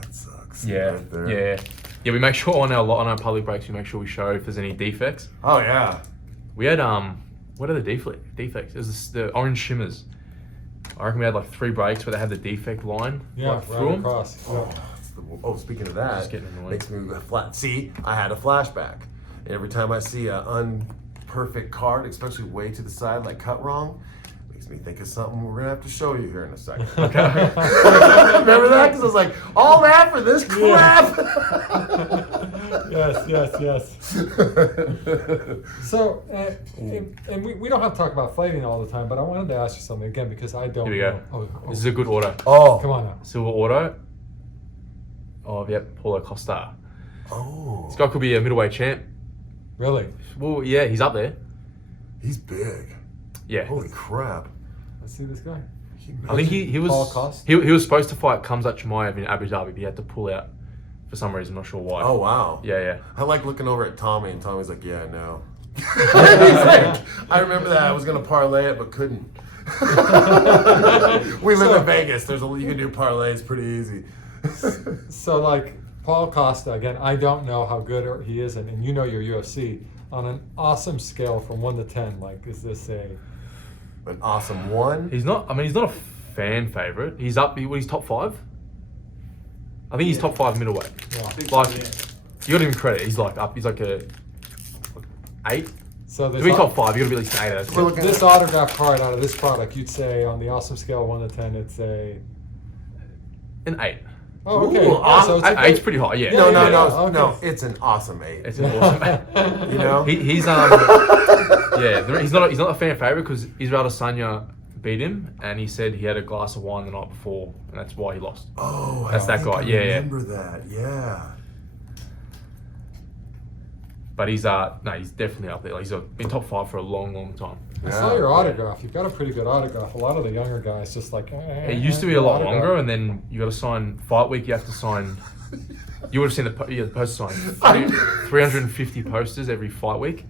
That sucks. Right there. Yeah. We make sure on our public breaks, we make sure we show if there's any defects. Oh yeah. We had what are the defects? It was the orange shimmers. I reckon we had like 3 breaks where they had the defect line like, through right them. across. Yeah. Speaking of that, Just getting annoying. makes me flat. See, I had a flashback. And every time I see an unperfect card, especially way to the side, like cut wrong, makes me think of something we're gonna have to show you here in a second. Okay. Remember that? Because I was like, all that for this crap. Yes. So, and we don't have to talk about fighting all the time, but I wanted to ask you something again because I don't Here we go. know. Oh, This is a good auto. Oh. come on now. Silver auto. Oh, yep, Paulo Costa. Oh. This guy could be a middleweight champ. Really? Well, yeah, he's up there. He's big. Yeah. Holy crap. Let's see this guy. I think he was Paul Costa? he was supposed to fight Khamzat Chimaev in Abu Dhabi, but he had to pull out for some reason. Not sure why. Oh wow. Yeah. I like looking over at Tommy, and Tommy's like, "Yeah, I know." He's like, I remember that I was gonna parlay it, but couldn't. We live in Vegas. You can do parlays pretty easy. So, like, Paul Costa, again, I don't know how good he is, and you know your UFC, on an awesome scale from 1 to 10, like, is this a... An awesome one. He's not. I mean, he's not a fan favorite. He's up. He's top 5. I think he's top 5 middleweight. Yeah. Like, you got to give him credit. He's like up. He's like a 8. So To be top 5, you got to be at least an 8 out of 10. this autograph card out of this product, you'd say on the awesome scale 1 to 10, it's a... An 8. Oh, okay. Ooh, So it's a good- 8's pretty high. Yeah. No, Okay. no. It's an awesome 8. It's an awesome. You know. He's he's not a fan favorite because Israel Adesanya beat him, and he said he had a glass of wine the night before, and that's why he lost. Oh, That's that guy. I Yeah. remember that. Yeah. But he's he's definitely up there. Like, he's been top 5 for a long time. I saw your autograph. You've got a pretty good autograph. A lot of the younger guys just like... It used to be a lot longer, and then you got to sign fight week. You have to sign. You would have seen the poster sign 350 posters every fight week.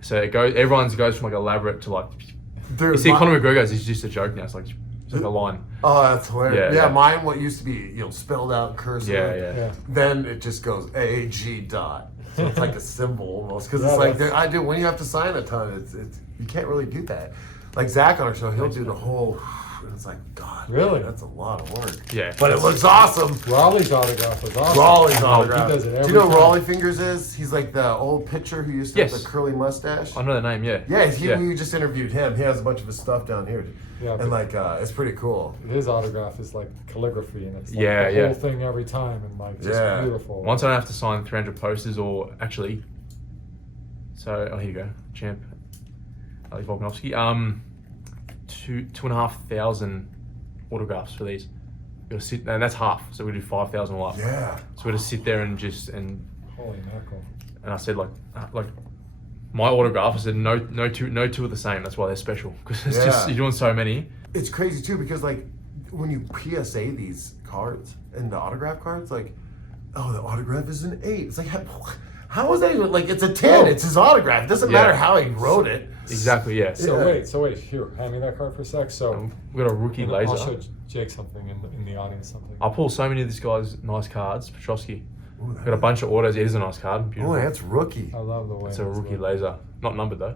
So it goes. Everyone's goes from like elaborate to like. Dude, You see, Conor McGregor's is just a joke now. It's like a line. Oh, that's hilarious. Yeah. Mine, what used to be, spelled out cursive. Yeah. Then it just goes AG dot. So it's like a symbol almost. Because Yeah, it's like, that's- when you have to sign a ton, it's you can't really do that. Like Zach on our show, he'll do the whole, and it's like, God, Really? man, that's a lot of work. Yeah. But it looks awesome. Raleigh's autograph was awesome. Raleigh's autograph. He does it Do every you know who time. Raleigh Fingers is? He's like the old pitcher who used to have Yes. the curly mustache. I know the name. Yeah. Yeah, we just interviewed him. He has a bunch of his stuff down here. Yeah, and but- like, it's pretty cool. His autograph is like calligraphy, and it's like Yeah, the yeah. whole thing every time, and like just Yeah. beautiful. Once I don't have to sign 300 posters, or actually. So here you go, champ. Ali Volkanovski. 2,500 autographs for these. You gotta sit, and that's half. So we do 5,000 all up. Yeah. So we just sit there and Holy mackerel. and I said like my autograph. I said no two are the same. That's why they're special because it's just Yeah. you're doing so many. It's crazy too because like when you PSA these cards and the autograph cards, like, oh, the autograph is an 8. It's like how is that even like? It's a 10. Oh. It's his autograph. It doesn't Yeah. matter how he wrote it. Exactly. Yeah. So Yeah. wait, here, hand me that card for a sec. So We've got a rookie and laser. I'll show Jake something in the audience. Something. I pull so many of this guy's nice cards. Petrovsky. Ooh, Got a bunch of autos. It is a nice card. Beautiful. Oh, that's rookie. I love the way It's a rookie laser. Not numbered though.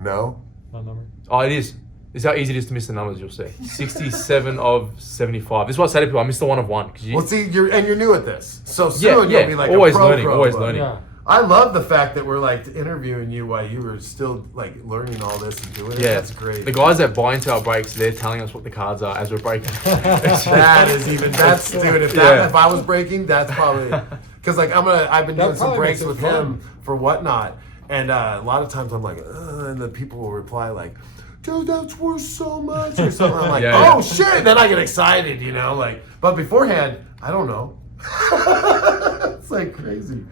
No. Not number. Oh, it is. This is how easy it is to miss the numbers. You'll see. 67 of 75. This is what I say to people. I missed the 1 of 1 because you. Well, see, you're new at this, so soon Yeah, you'll be like always a pro. learning, always but- learning. Yeah. I love the fact that we're like interviewing you while you were still like learning all this and doing it. Yeah, That's great. The guys that buy into our breaks, they're telling us what the cards are as we're breaking. That is even that's dude. If I was breaking, that's probably because like I've been That doing some probably breaks makes it with fun. him for whatnot, and a lot of times I'm like, and the people will reply like, dude, that's worth so much or something. I'm like, Yeah, oh yeah. shit! Then I get excited, like. But beforehand, I don't know. It's like crazy.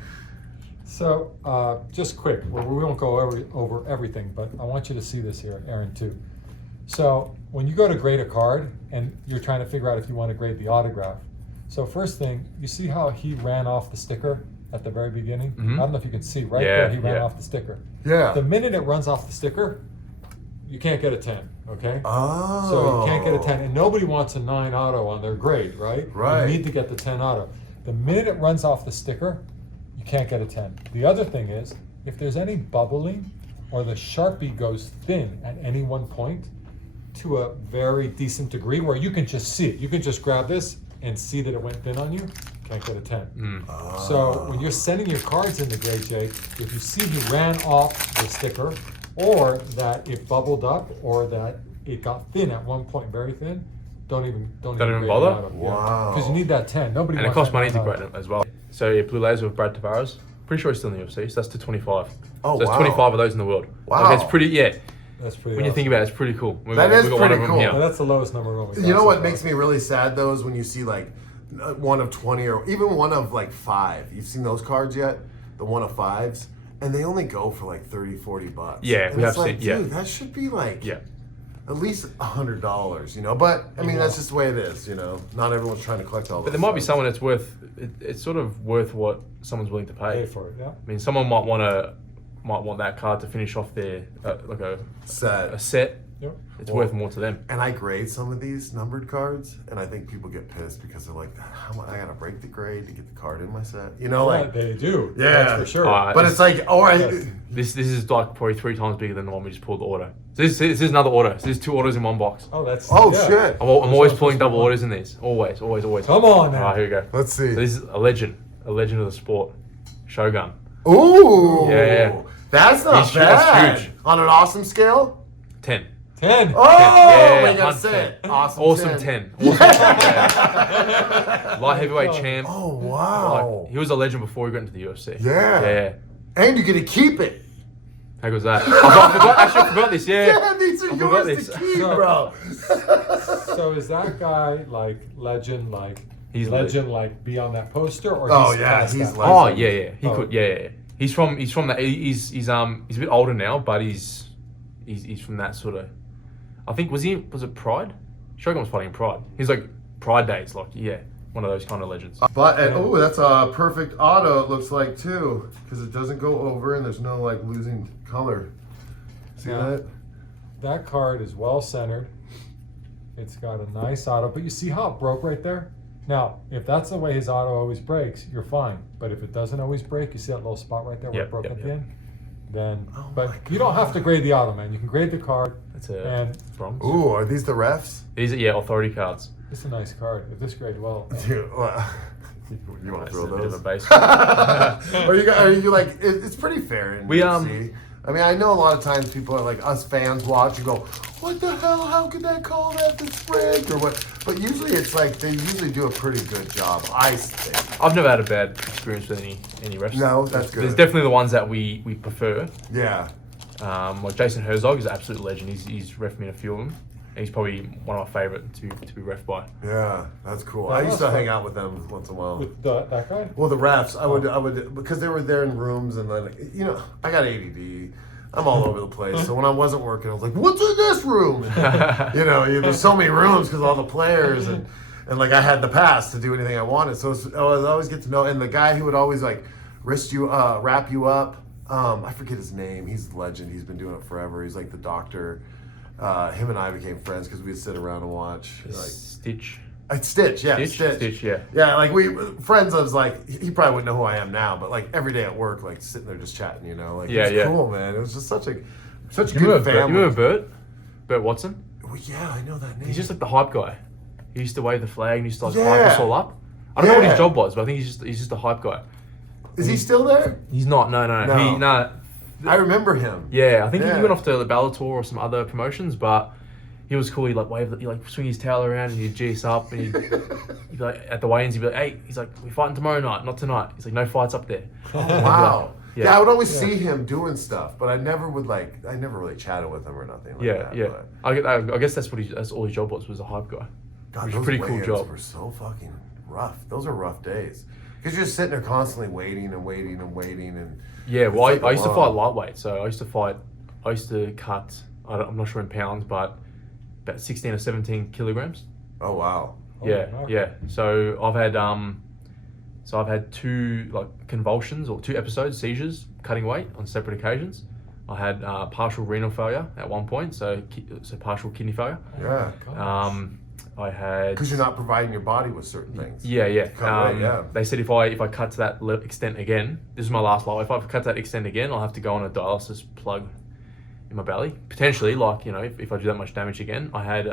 So, just quick, we won't go over everything, but I want you to see this here, Aaron, too. So, when you go to grade a card and you're trying to figure out if you want to grade the autograph, So first thing, you see how he ran off the sticker at the very beginning? Mhm. I don't know if you can see right Yeah, there. He ran yeah. off the sticker. Yeah. The minute it runs off the sticker, you can't get a 10. Okay. Oh. So you can't get a 10, and nobody wants a 9 auto on their grade, right? Right. You need to get the 10 auto. The minute it runs off the sticker, you can't get a 10. The other thing is, if there's any bubbling or the Sharpie goes thin at any one point to a very decent degree where you can just see it, you can just grab this and see that it went thin on you, can't get a 10. So when you're sending your cards in the grade, Jake, if you see he ran off the sticker, or that it bubbled up, or that it got thin at one point, very thin, don't even even bother? Wow. Because you need that 10. Nobody And it wants costs that money to 9 grade auto. it as well. So yeah, Blue Laser with Brad Tavares. Pretty sure he's still in the UFC. So that's to 25. Oh, so there's wow. 25 of those in the world. Wow. Like, it's pretty. Yeah. That's pretty When you awesome. think about it, it's pretty cool. We That is we got one pretty of them cool. here. Yeah, that's the lowest number one we got You know so what far. makes me really sad though is when you see like one of 20 or even one of like 5. You've seen those cards yet? The one of 5s? And they only go for like 30, 40 bucks. Yeah, and we it's have like, seen- yeah. dude, that should be like Yeah. at least $100, you know? But I mean, Yeah. that's just the way it is, you know? Not everyone's trying to collect all But those there might be cards. someone that's worth. It's sort of worth what someone's willing to pay. Pay for it, yeah. I mean, someone might want that card to finish off their like a Set. set. Yep. It's Well, worth more to them. And I grade some of these numbered cards, and I think people get pissed because they're like, "How am I gotta break the grade to get the card in my set?" You know, Yeah, like, they do. Yeah. That's for sure. Uh, but it's like, all right, Yes. This is like probably 3 times bigger than the one we just pulled the order. So this is another order. So there's 2 orders in one box. Oh, that's. oh yeah. shit. I'm always This pulling one's double one. orders in these. Always. Come on, All man. right, here we go. Let's see. So this is a legend of the sport, Shogun. Ooh, Yeah. that's not He's- bad. that's huge. On an awesome scale. 10. 10. Oh, Yeah, we gotta 100%. say it. Awesome. Awesome 10. Awesome 10. Light heavyweight champ. Oh wow. Like, he was a legend before he got into the UFC. Yeah. Yeah. And you get to keep it. How good's that? I forgot this. Yeah. Yeah, these are I forgot yours this. to keep, So- bro. So is that guy like legend, He's legend, like be on that poster, or Oh, he's yeah, past he's that? legend. Oh yeah. He Oh. could. Yeah. He's from that. He's a bit older now, but he's from that sort of. I think was it Pride? Shogun was fighting in Pride. He's like Pride days, like one of those kind of legends. But oh, that's a perfect auto. It looks like too, because it doesn't go over and there's no like losing color. See Yeah. that? That card is well centered. It's got a nice auto, but you see how it broke right there? Now, if that's the way his auto always breaks, you're fine. But if it doesn't always break, you see that little spot right there where Yep, it broke yep, at yep. the end? Then, Oh but my you don't have to God. grade the auto, man. You can grade the card, That's and bronze. Ooh, are these the refs? These are authority cards. it's a nice card. If this grade well, Dude, you want to That's throw a bit of a those? base. Are you like? It's pretty fair in We, UFC. I mean, I know a lot of times people are like us fans watch and go, "What the hell? How could that call that that's rigged or what?" But usually it's like they usually do a pretty good job. I think. I've never had a bad experience with any refs. No, that's good. There's definitely the ones that we prefer. Yeah. Like Jason Herzog is an absolute legend. He's ref me in a few of them. And he's probably one of my favorite to be ref by. Yeah, that's cool. Well, I used to that's hang fun. out with them once in a while. with that guy, Well, the refs, I would because they were there in rooms, and then I got ADD. I'm all over the place. So when I wasn't working, I was like, "What's in this room?" And, there's so many rooms because all the players and like I had the pass to do anything I wanted. So I was always get to know. And the guy who would always like wrap you up. I forget his name. He's a legend. He's been doing it forever. He's like the doctor. Him and I became friends because we'd sit around and watch. Like, Stitch. Stitch, yeah, Stitch. Yeah. Yeah, like we friends. I was like, he probably wouldn't know who I am now, but like every day at work, like sitting there just chatting, like Yeah, it was yeah. cool, man. It was just such a You good remember family. Bert? Bert Watson? Well, yeah, I know that name. He's just like the hype guy. He used to wave the flag and he used to like Yeah. hype us all up. I don't know what Yeah. his job was, but I think he's just a hype guy. Is he still there? He's not. No. No. I remember him. Yeah, I think Yeah. he went off to the Bellator or some other promotions, but he was cool. He'd like he'd like swing his towel around and he'd G's up and he'd be like at the weigh-ins, he'd be like, "Hey," he's like, "We're fighting tomorrow night, not tonight." He's like, "No fights up there." Wow. Yeah. Yeah, I would always see him doing stuff, but I never really chatted with him or nothing like Yeah, that. yeah. But, I guess that's that's all his job was a hype guy. God, Which is a those pretty cool weigh-ins job. were so fucking rough. Those are rough days. Because you're just sitting there constantly waiting and waiting and waiting and Yeah, well, It's like I used to a fight lot. lightweight, so I used to cut. I'm not sure in pounds, but about 16 or 17 kilograms. oh wow. Yeah, okay. yeah. So I've had two like convulsions or 2 episodes, seizures, cutting weight on separate occasions. I had partial renal failure at one point, so partial kidney failure. Yeah. I had Because you're not providing your body with certain things. Yeah. Cut weight, yeah. They said if I cut to that extent again, this is my last life. If I cut to that extent again, I'll have to go on a dialysis plug in my belly. Potentially, like, you know, if I do that much damage again. I had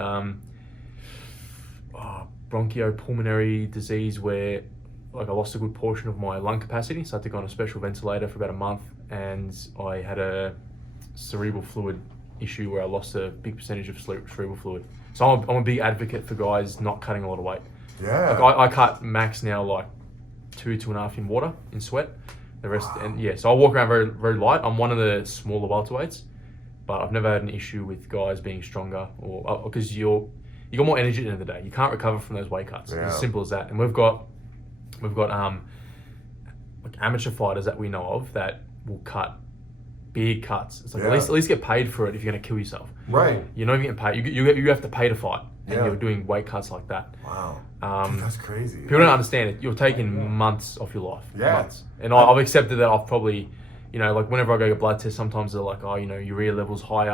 bronchopulmonary disease where like I lost a good portion of my lung capacity, so I had to go on a special ventilator for about a month, and I had a cerebral fluid issue where I lost a big percentage of cerebral fluid. So I'm a big advocate for guys not cutting a lot of weight. Yeah. Like I cut max now like 2.5 in water, in sweat. The rest, and yeah, so I walk around very, very light. I'm one of the smaller welterweights, but I've never had an issue with guys being stronger or because you got more energy at the end of the day. You can't recover from those weight cuts. Yeah. It's as simple as that. And we've got like amateur fighters that we know of that will cut big cuts. It's like Yeah. at least get paid for it if you're going to kill yourself. Right. You're not even getting paid. You have to pay to fight, and Yeah. you're doing weight cuts like that. Wow. Um, Dude, that's crazy. People don't understand it. You're taking months off your life. Yeah. Months. And I've accepted that I've probably, you know, like whenever I go get blood tests, sometimes they're like, oh, you know, urea level's higher.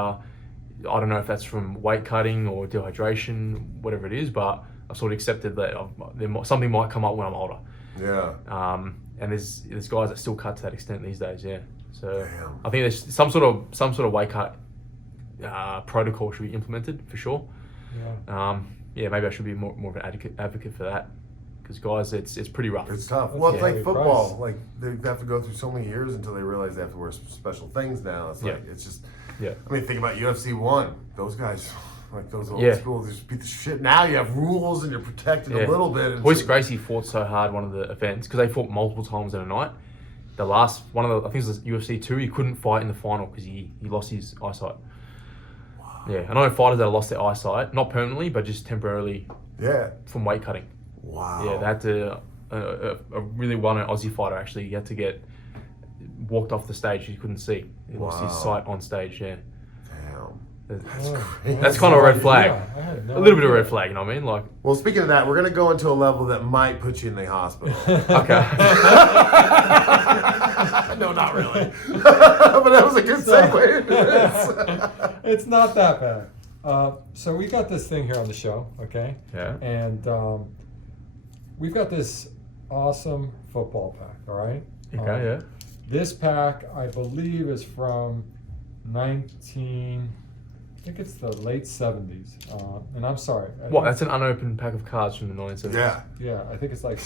I don't know if that's from weight cutting or dehydration, whatever it is, but I've sort of accepted that something might come up when I'm older. Yeah. And there's guys that still cut to that extent these days, yeah. So Damn. I think there's some sort of weight cut protocol should be implemented for sure. Yeah. Maybe I should be more of an advocate for that, because guys, it's pretty rough. It's tough. That's Well, a it's like heavy football. price. Like they have to go through so many years until they realize they have to wear special things now. It's like it's just. Yeah. I mean, think about UFC 1. Those guys, like those old Yeah. school, they just beat the shit. Now you have rules and you're protected Yeah. a little bit. And Royce so- Gracie fought so hard one of the events because they fought multiple times in a night. The last one of the, I think it was UFC 2, he couldn't fight in the final because he lost his eyesight. Wow. Yeah, I know fighters that lost their eyesight, not permanently, but just temporarily Yeah. from weight cutting. Wow. Yeah, they had to, a really well-known Aussie fighter actually, he had to get walked off the stage. He couldn't see. He lost his Wow. sight on stage, yeah. Damn. That's kind of a red flag. Yeah, I had no A little bit of a idea. red flag, you know what I mean? Like, Well, speaking of that, we're going to go into a level that might put you in the hospital. okay. No, not really. But that was a good segue into this. It's not that bad. So we got this thing here on the show, okay? Yeah. And we've got this awesome football pack, all right? Okay, yeah. This pack, I believe, is from I think it's the late 70s. And I'm sorry. What? That's an unopened pack of cards from the 1970s. Yeah. Yeah, I think it's like.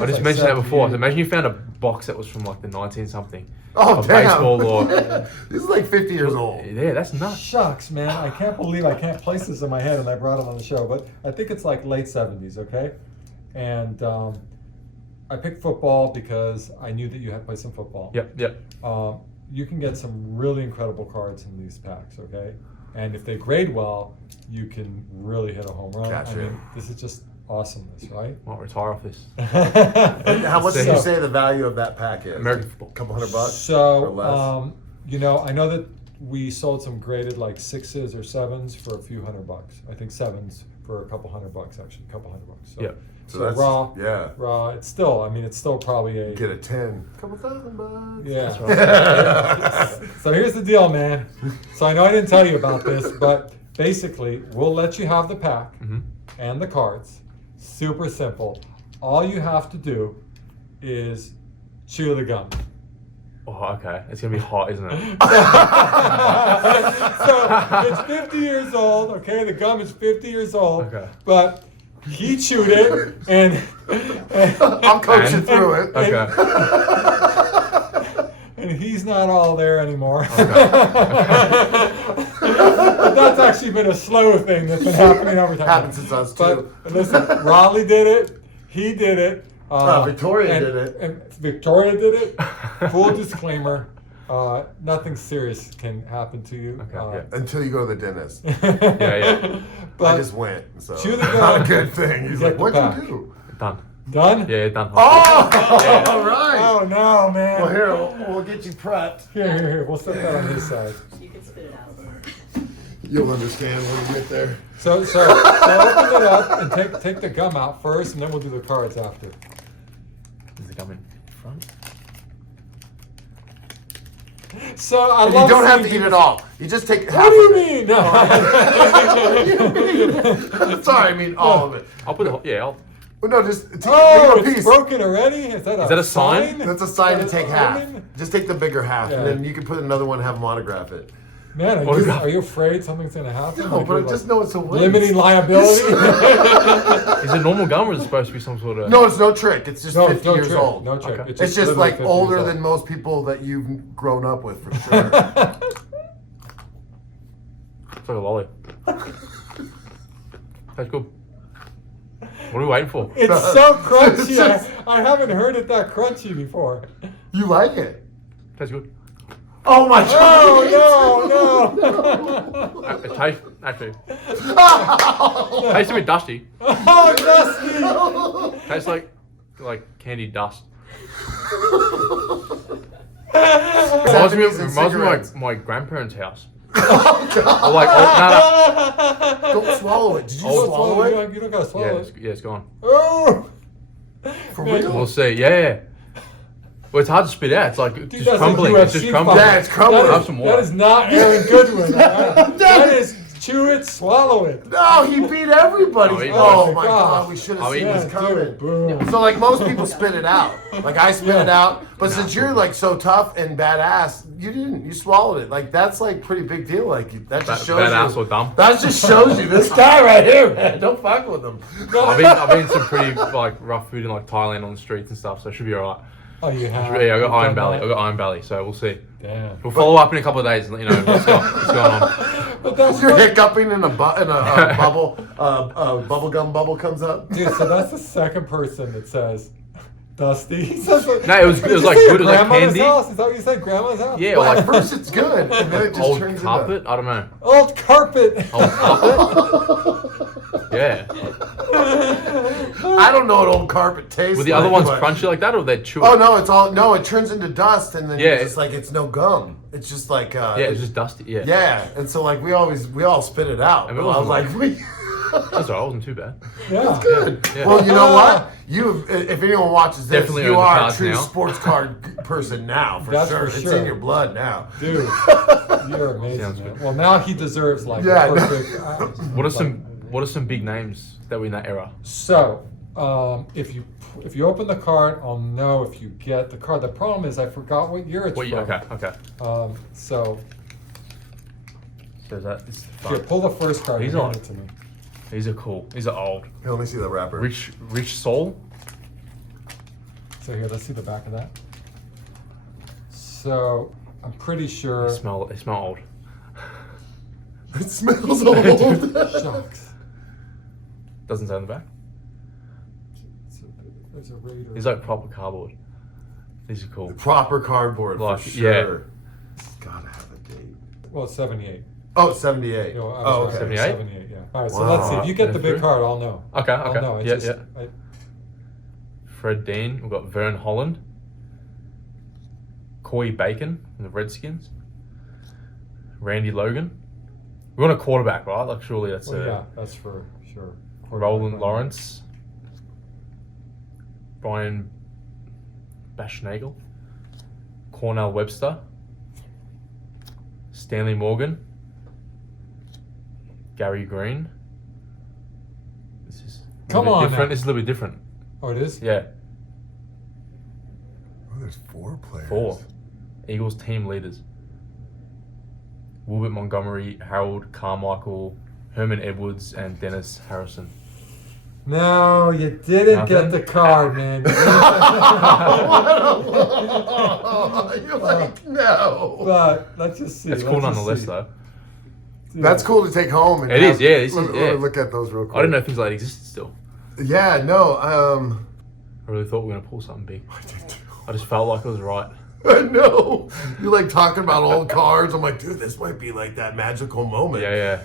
I just mentioned that before. So imagine you found a box that was from like the 19 something. Oh, of damn. baseball or This is like 50 years old. yeah, that's nuts. Shucks, man. I can't believe I can't place this in my head and I brought it on the show. But I think it's like late 70s, okay? And I picked football because I knew that you had to play some football. Yep. You can get some really incredible cards in these packs, okay? And if they grade well, you can really hit a home run. Gotcha. I mean, this is just awesomeness, right? Might retire off this. And how much did you So- say the value of that pack is? American football. A couple $100 or So, less? you know, I know that we sold some graded like 6s or 7s for a few $100. I think 7s for a couple $100 actually, a couple $100. So, Yeah. So so that's- raw, yeah. raw. It's still, I mean, it's still probably a Get a 10. Couple $1,000. yeah. So here's the deal, man. So I know I didn't tell you about this, but basically, we'll let you have the pack and the cards. Super simple. All you have to do is chew the gum. Oh, okay. It's gonna be hot, isn't it? So it's 50 years old, okay? The gum is 50 years old. Okay. But he chewed it and I'll coach you And- through it. Okay. and he's not all there anymore. Okay. But that's actually been a slow thing that's been happening over time. Happens since us too. But listen, Raleigh did it. He did it. Victoria and- did it. And Victoria did it. Full disclaimer. Nothing serious can happen to you. Okay, yeah. Until you go to the dentist. Yeah. But I just went, so chew the not gum. a good thing. He's Get like, the "What'd pack." you do?" Done. done? Yeah, done. Oh, all right. Oh no, man. Well, here we'll get you prepped. Here. We'll set that on his side. You can spit it out. You'll understand when we get there. So open it up and take the gum out first, and then we'll do the cards after. Is the gum in front? So I And love you don't have to seeing eat it people- all. You just take half What do you of it. mean? No. Sorry, I mean all of it. I'll put it. Yeah. Well, no, just take Oh, a it's piece. broken already? Is that that a sign? That's a sign to Is that take an half. omen? Just take the bigger half, Yeah. and then you can put another one and have them autograph it. Man, What is that? are you afraid something's going to happen? No, Like but I you're, just like, know it's a waste. limiting liability? Is it normal gum or is it supposed to be some sort of? No, it's no trick. It's just No, 50 no years trick. old. No trick. Okay. It's just literally like 50 years older old. than most people that you've grown up with, for sure. It's like a lolly. That's good. What are we waiting for? It's so crunchy. I haven't heard it that crunchy before. You like it? Tastes good. Oh my god! Oh, no. It tastes actually. Tastes a bit dusty. Oh, Dusty. Tastes like candied dust. Reminds me of my grandparents' house. Or like, Don't swallow it. Did you Oh, swallow it? You don't gotta yeah, swallow it's, it. yeah, it's gone. Oh. For Man, real? We'll see. Yeah. Well, it's hard to spit out. It's like Dude, just that's like crumbling. It's just UFC crumbling. fight. Yeah, it's crumbling. Have some water. That is not Aaron Goodwin. All right? That is chew it, swallow it. No, he beat everybody. Oh, he Oh does. my god, we should have Oh, seen he this Yeah, coming. dude, boom. So like most people spit it out. Like I spit it Yeah. out, but since you're like so tough and badass, you didn't. You swallowed it. Like that's like pretty big deal. Like that just shows Badass you. or dumb. That just shows you this guy right here, man. Don't fuck with him. I've been some pretty like rough food in like Thailand on the streets and stuff, so it should be alright. Oh, you have. Yeah, I got You've Iron done Belly. that? I got Iron Belly, so we'll see. Damn. We'll follow up in a couple of days and let you know what's going on. But that's You're what- hiccuping in a bubble. Bubble gum bubble comes up. Dude, so that's the second person that says Dusty. He says, No, it was Did you like say good. It was like grandmother's candy. house? Is that what you said? Grandma's house? Yeah, Well, or at like first it's good, and then it just old turns carpet. I don't know. Old carpet. Old carpet. Yeah. I don't know what old carpet tastes. Were the like, other ones but- crunchy like that, or they're chewy? Oh no, it's all no. It turns into dust, and then Yeah. it's just like it's no gum. It's just like Yeah, it's just dusty. Yeah. yeah. And so like we all spit it out. And it But I was wasn't like, That's alright. It wasn't too bad. Yeah. good. Yeah. Well, you know what? If anyone watches this, Definitely you own the are a cards true now. sports card person now, for That's sure. for It's sure. in your blood now. Dude, you're amazing, Sounds man. good. Well, now he deserves like Yeah, a no. perfect. What are some big names that were in that era? So, if you open the card, I'll know if you get the card. The problem is I forgot what year it's What from. year? Okay. So So that is here, pull the first card. He's and on. hand it to me. These are cool. These are old. Here, let me see the wrapper. Rich Soul. So here, let's see the back of that. So I'm pretty sure. They smell old. It smells old. Shucks. Doesn't say on the back. There's a Raider. These are like proper cardboard. These are cool. Proper cardboard Like, for yeah. sure. It's gotta have a date. Well, it's 78. Oh, it's 78. You know, I Oh, was okay. right, 78? 78, yeah. All right, so Wow. let's see. If you get the big Through? card, I'll know. Okay. I'll know. It's Yeah. just, Fred Dean. We've got Vern Holland. Corey Bacon from the Redskins. Randy Logan. We want a quarterback, right? Like surely that's well, yeah, that's for sure. Roland Lawrence. Brian Bashnagel. Cornell Webster. Stanley Morgan. Gary Green. This is a Come little bit on different. now. This is a little bit different. Oh, it is? Yeah, Oh, there's 4 players. 4. Eagles team leaders. Wilbert Montgomery, Harold Carmichael, Herman Edwards, and Dennis Harrison. No, you didn't Nothing? get the card, man. You're like, no. But let's just see. That's let's cool just nonetheless, see. though. Dude. That's cool to take home. And It is, yeah, this is- look, yeah. look at those real quick. I didn't know things like that existed still. Yeah, no. I really thought we were gonna pull something big. I did too. I just felt like it was right. I know. You're like talking about old cards. I'm like, dude, this might be like that magical moment. Yeah.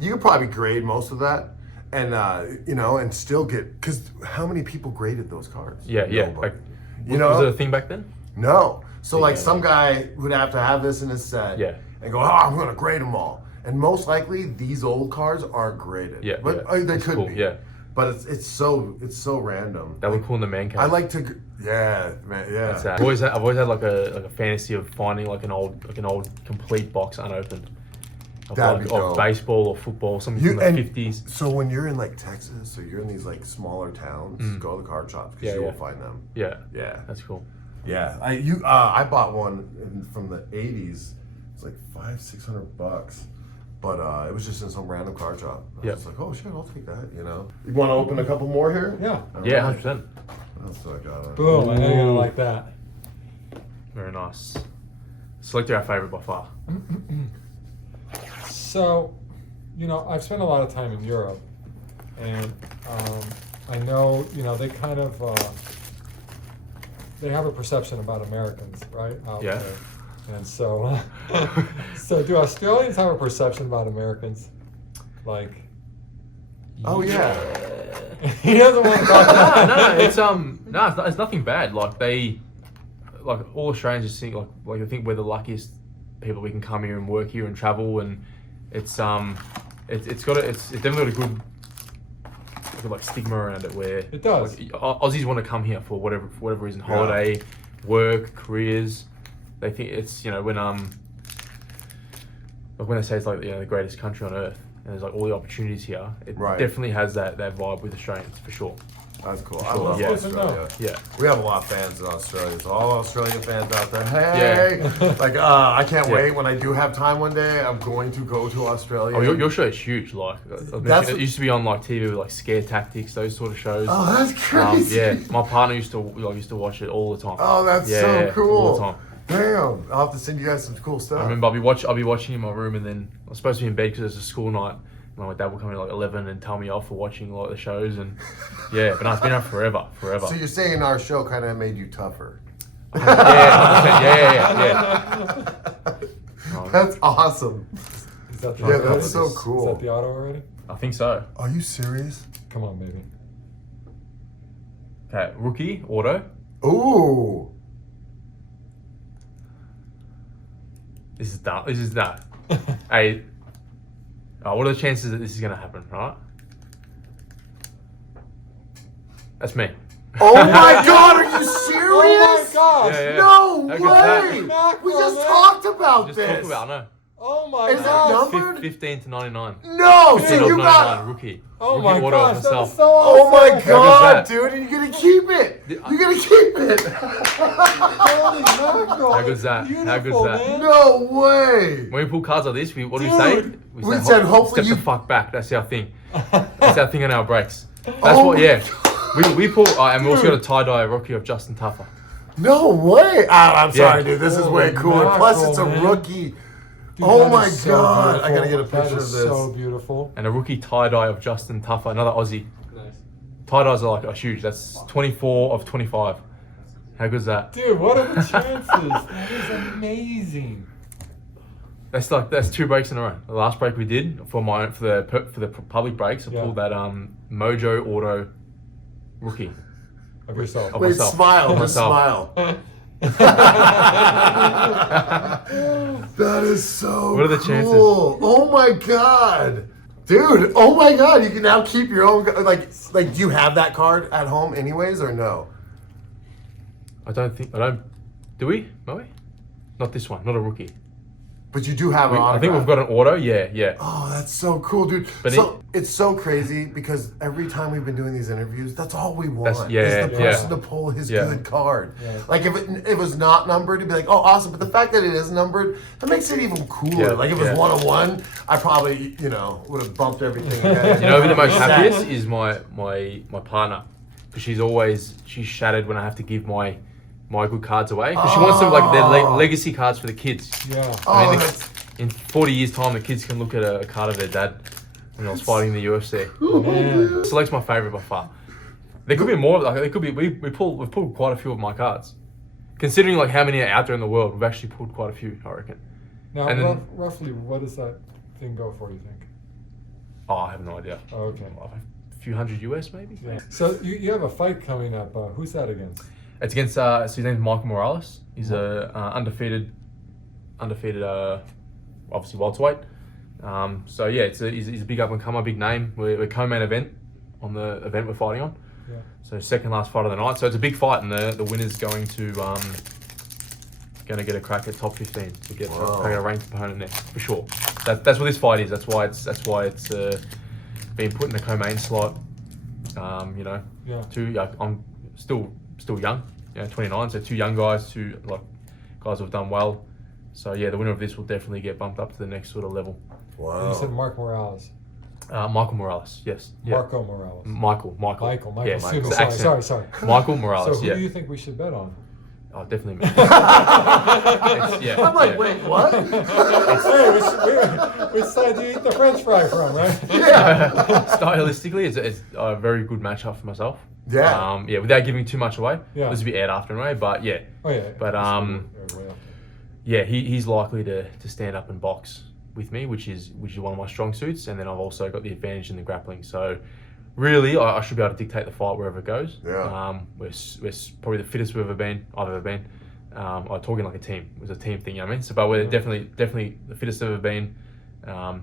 You could probably grade most of that, and and still get, because how many people graded those cards? Yeah. Nobody. Like, you know, was it a thing back then? no. So like Yeah. some guy would have to have this in his set. Yeah. And go, oh, I'm gonna grade them all. And most likely, these old cards aren't graded. Yeah, but yeah. they That's could cool, be. yeah. But it's so random. That would cool in the man cave. I like to, yeah, man, yeah. I've always had like a fantasy of finding like an old complete box unopened of, That'd be of dope. baseball or football, something from the and 50s. So when you're in like Texas, or you're in these like smaller towns, go to the card shops because Yeah, you yeah. will find them. Yeah, Yeah, that's cool. yeah. I bought one from the '80s. It's like $500-600, but it was just in some random card shop. I Yep. was like, oh shit, I'll take that. You know. You want to open a couple more here? Yeah. All Yeah, right. 100%. What else do I got? Boom. I know you're gonna Ooh. like that. Very nice. Select our favorite by far. So, you know, I've spent a lot of time in Europe, and I know, you know, they kind of they have a perception about Americans, right? Out Yeah. there. And so, so do Australians have a perception about Americans? Like, Oh yeah. he doesn't want to talk about No, it's nothing bad. Like all Australians just think like I think we're the luckiest people we can come here and work here and travel, and it's definitely got a good like stigma around it where It does. like, Aussies want to come here for whatever reason, holiday, work, careers. They think it's, you know, when they say it's like, you know, the greatest country on earth and there's like all the opportunities here, it Right. definitely has that vibe with Australians for sure. That's cool. I Cool. love Yeah. Australia. Yeah. We have a lot of fans in Australia, so all Australian fans out there, hey! Yeah. Like, I can't Yeah. wait. When I do have time one day, I'm going to go to Australia. Oh, your show is huge. Like, it used to be on like TV with like Scare Tactics, those sort of shows. Oh, that's crazy. Yeah, my partner used to watch it all the time. Oh, that's Yeah, so yeah, cool. all the time. Damn, I'll have to send you guys some cool stuff. I remember I'll be watching in my room, and then I was supposed to be in bed because it was a school night. And my dad would come in at like 11 and tell me off for watching like the shows, and yeah, but no, it's been out forever. So you're saying our show kind of made you tougher? Yeah. That's awesome. Is that the Yeah, auto that's already? so cool. Is that the auto already? I think so. Are you serious? Come on, baby. Okay, rookie auto. Ooh. This is dumb. This is dumb. Hey, what are the chances that this is gonna happen? Right? That's me. Oh my god, are you serious? Oh my gosh! Yeah, yeah. No How good's that? way! Mackerel, We just man. talked about Just this. talk about, I know. Oh my Is it gosh! numbered? 15 to 99. No, 15 so to you 99 got. rookie. Oh Rookie my auto gosh! of That myself. is so Oh my awesome. god, that? dude, and you're gonna keep it. Did- You're gonna keep it. Holy mackerel! How good's that? How good's Beautiful, that? man. No way. When we pull cards like this, what do we Dude. say? We said, hopefully step you- the fuck back. That's our thing. That's our thing on our breaks. That's Oh what. my Yeah. We pull, and we also got a tie dye rookie of Justin Tuffer. No way. I'm sorry, Yeah. dude. This is way Holy cooler. Plus, it's a mackerel, man. rookie. Dude, Oh that my is so god. I gotta beautiful. get a picture That of is this. so beautiful. And a rookie tie dye of Justin Tuffer, another Aussie. Nice. Tie dyes are huge. That's 24 of 25. How good's that? Dude, what are the chances? That is amazing. That's 2 breaks in a row. The last break we did for the public breaks, I Yeah. pulled that Mojo Auto rookie. Of yourself. Of Wait, myself. smile. Of Just myself. smile. That is so What are the cool. chances? Oh my god. Dude, oh my god, you can now keep your own, like, do you have that card at home anyways, or no? Do we? Moe? Not this one, not a rookie. But you do have an I autograph. think we've got an auto, yeah. Oh, that's so cool, dude. But it's so crazy because every time we've been doing these interviews, that's all we want. That's- yeah, is the yeah. person to pull his Yeah. good card. Yeah. Like if it was not numbered, it'd be like, oh, awesome. But the fact that it is numbered, that makes it even cooler. Yeah, Like if it yeah. was 101, I probably, would have bumped everything. Again. You know who the most Sad. happiest is my partner, because she's shattered when I have to give my good cards away, because she wants them like their legacy cards for the kids. Yeah. Oh, I mean, that's, in 40 years time, the kids can look at a card of their dad when I was fighting in the UFC. Man. Select's my favorite by far. There could be more. Like there could be. We've pulled quite a few of my cards. Considering like how many are out there in the world, we've actually pulled quite a few, I reckon. Now, And then- roughly, what does that thing go for, you think? Oh, I have no idea. Oh, okay. A few hundred US maybe. Yeah. So you have a fight coming up. Who's that against? It's against so his name's Michael Morales. He's a undefeated, obviously welterweight. So yeah, he's a big up and comer, big name. We're co-main event on the event we're fighting on. Yeah. So second last fight of the night. So it's a big fight, and the winner's going to get a crack at top 15 to get a ranked opponent there for sure. That's what this fight is. That's why it's been put in the co-main slot. You know, I'm still young. 29. So two young guys, guys who've done well. So yeah, the winner of this will definitely get bumped up to the next sort of level. Wow. You said Mark Morales. Michael Morales, yes. Yeah. Marco Morales. Michael. Yes, Yes. Michael. The accent. Sorry. Michael Morales. So who do you think we should bet on? Oh, definitely me. I'm like, wait, what? Hey, which side do you eat the French fry from, right? Stylistically, it's a very good matchup for myself. Yeah. Without giving too much away. Yeah. This will be aired after anyway, but yeah. Oh yeah. But yeah, he's likely to stand up and box with me, which is one of my strong suits, and then I've also got the advantage in the grappling. So really, I should be able to dictate the fight wherever it goes. Yeah. We're probably the fittest I've ever been. I'm talking like a team. It was a team thing, you know what I mean? So, but we're definitely the fittest I've ever been. And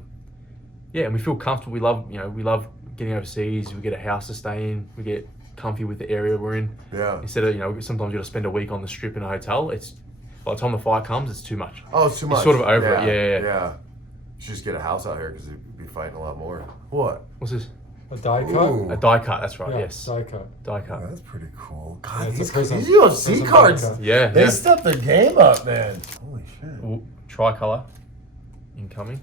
we feel comfortable. We love getting overseas. We get a house to stay in. We get comfy with the area we're in. Yeah. Instead of, sometimes you got to spend a week on the strip in a hotel. It's by the time the fight comes, it's too much. Oh, it's too much. It's sort of over it. Yeah. You should just get a house out here because you'd be fighting a lot more. What? What's this? A die cut? Ooh. A die cut. That's right. Yeah, yes. die cut. Die cut. Oh, that's pretty cool. Yeah, God, it's these a prison- UFC prison cards, die cut. Yeah. they yeah. stepped their game up, man. Holy shit. Tricolor incoming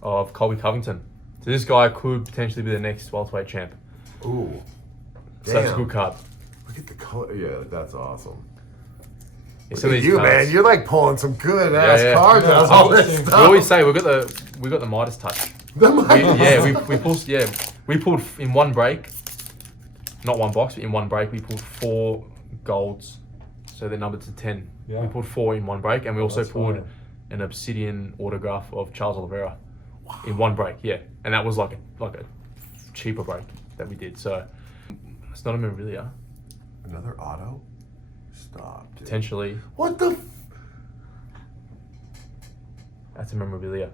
of Colby Covington. So this guy could potentially be the next welterweight champ. Ooh. So that's a good card. Look at the color. Yeah, that's awesome. Yeah, Look some of at these you, cards- man. You're like pulling some good ass yeah. cards Yeah, out it's of all this interesting. We stuff. always say we got the Midas touch. We pulled in one break, not one box, but in one break we pulled 4 golds, so they're numbered to 10. Yeah. We pulled 4 in one break, and we also that's pulled fine. an obsidian autograph of Charles Oliveira in one break. Yeah, and that was like a cheaper break that we did. So it's not a memorabilia. Another auto? Stop, dude. Potentially, What the? that's a memorabilia.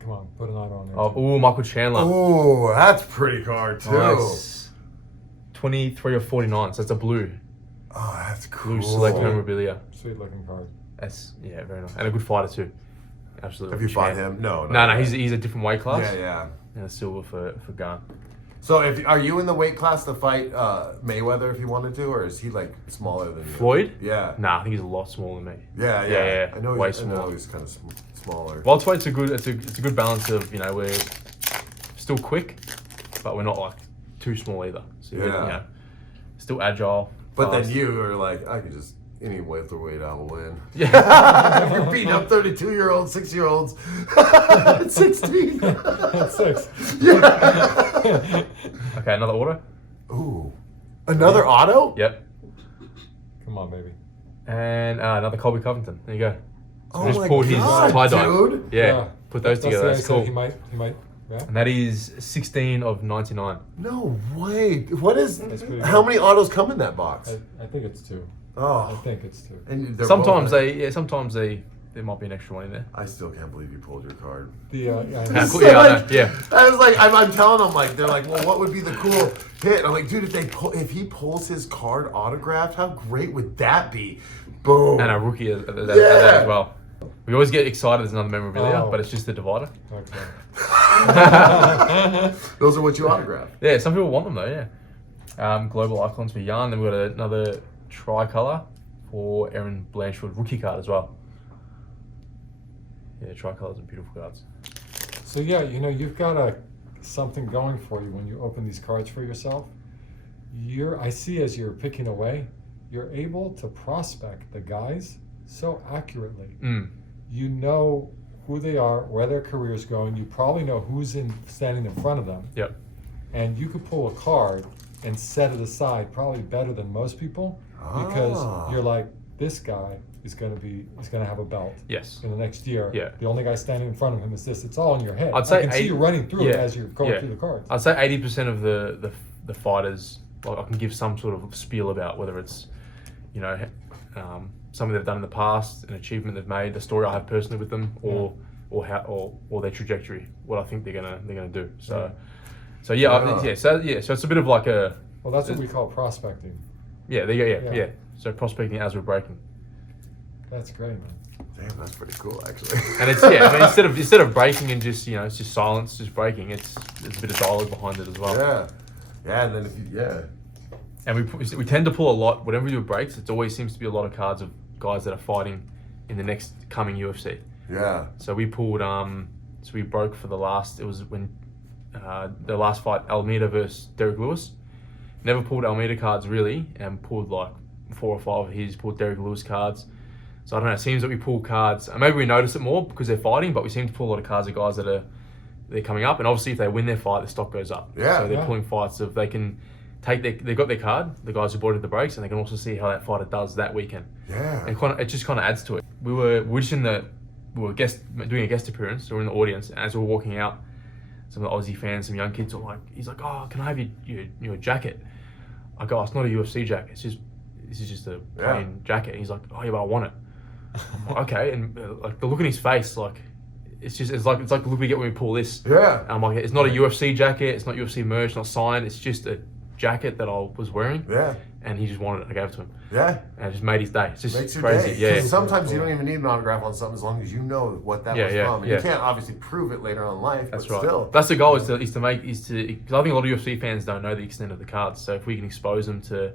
Come on, put an auto on there. Oh, Michael Chandler. Oh, that's a pretty card too. Nice. 23 or 49, so it's a blue Oh, that's cool. select memorabilia. Sweet looking card. That's very nice, and a good fighter too. Absolutely. Have you fought champ. him? No. No, he's a different weight class. Yeah. And a silver for Gunn. So, are you in the weight class to fight Mayweather if you wanted to, or is he like smaller than you? Floyd? Yeah. Nah, I think he's a lot smaller than me. Yeah. I know. Way I know smaller. he's kind of smaller. Welterweight's it's a good balance of we're still quick, but we're not like too small either. So Yeah. still agile. But fast. then you are like, I could just any welterweight, I will win. Yeah. You're beating up 32-year-olds, 6-year-olds, 16. 6. Yeah. Okay, another order. Ooh, another auto? Yep. Come on, baby. And another Colby Covington. There you go. So Oh we just my pulled his God, tie-dye. dude. Yeah. Put those together. the That's I said cool. He might. Yeah. And that is 16 of 99. No way. What is? That's pretty How good. many autos come in that box? I think it's 2. I Oh, think it's 2. and they're Sometimes both- there might be an extra one in there. I still can't believe you pulled your card. The I Yeah, know. cool. Yeah, I know. Yeah. I was like, I'm telling them, like, they're like, well, what would be the cool hit? And I'm like, dude, if he pulls his card autographed, how great would that be? Boom. And a rookie at that Yeah. as well. We always get excited there's another memorabilia, Oh. but it's just the divider. Okay. Those are what you autograph. Yeah, some people want them though, yeah. Global icons for Yarn. Then we've got another tricolor for Aaron Blanchard rookie card as well. Yeah, tricolors are beautiful cards. So yeah, you've got something going for you when you open these cards for yourself. I see as you're picking away, you're able to prospect the guys so accurately. You know who they are, where their career's going. You probably know who's standing in front of them. Yep. And you could pull a card and set it aside probably better than most people because Ah. you're like, this guy is going to have a belt Yes. in the next year. Yeah. The only guy standing in front of him is this. It's all in your head. I'd say I can see you running through it yeah, as you're going yeah. through the cards. I'd say 80% of the fighters, like I can give some sort of spiel about whether it's, something they've done in the past, an achievement they've made, a story I have personally with them, or or how or their trajectory, what I think they're gonna do. So so it's a bit of like a Well, that's what we call prospecting. yeah yeah. So prospecting as we're breaking. That's great, man. Damn, that's pretty cool, actually. And it's I mean, instead of breaking and just it's just silence, just breaking. There's a bit of dialogue behind it as well. Yeah, and then if you And we tend to pull a lot whenever we do breaks. It always seems to be a lot of cards of guys that are fighting in the next coming UFC. Yeah. So we pulled so we broke for the last. It was when the last fight, Almeida versus Derek Lewis. Never pulled Almeida cards really, and pulled like 4 or 5 of his. Pulled Derek Lewis cards. So I don't know. It seems that we pull cards, and maybe we notice it more because they're fighting, but we seem to pull a lot of cards of guys that they're coming up, and obviously if they win their fight, the stock goes up. Yeah. So they're pulling fights of they can take they've got their card, the guys who bought it the breaks, and they can also see how that fighter does that weekend. Yeah. And it just kind of adds to it. We were doing a guest appearance, so we're in the audience, and as we were walking out, some of the Aussie fans, some young kids were like, he's like, oh, can I have your jacket? I go, oh, it's not a UFC jacket. This is just a plain jacket. And he's like, oh yeah, but I want it. I'm like, okay, and like the look in his face, like it's like the look we get when we pull this. Yeah. And I'm like, it's not a UFC jacket. It's not UFC merch. Not signed. It's just a jacket that I was wearing. Yeah. And he just wanted it. I gave it to him. Yeah. And it just made his day. It's just Makes your crazy. day. Yeah. 'Cause sometimes you don't even need an autograph on something as long as you know what that was from. And you can't obviously prove it later on in life, That's but right. still. That's the goal because I think a lot of UFC fans don't know the extent of the cards. So if we can expose them to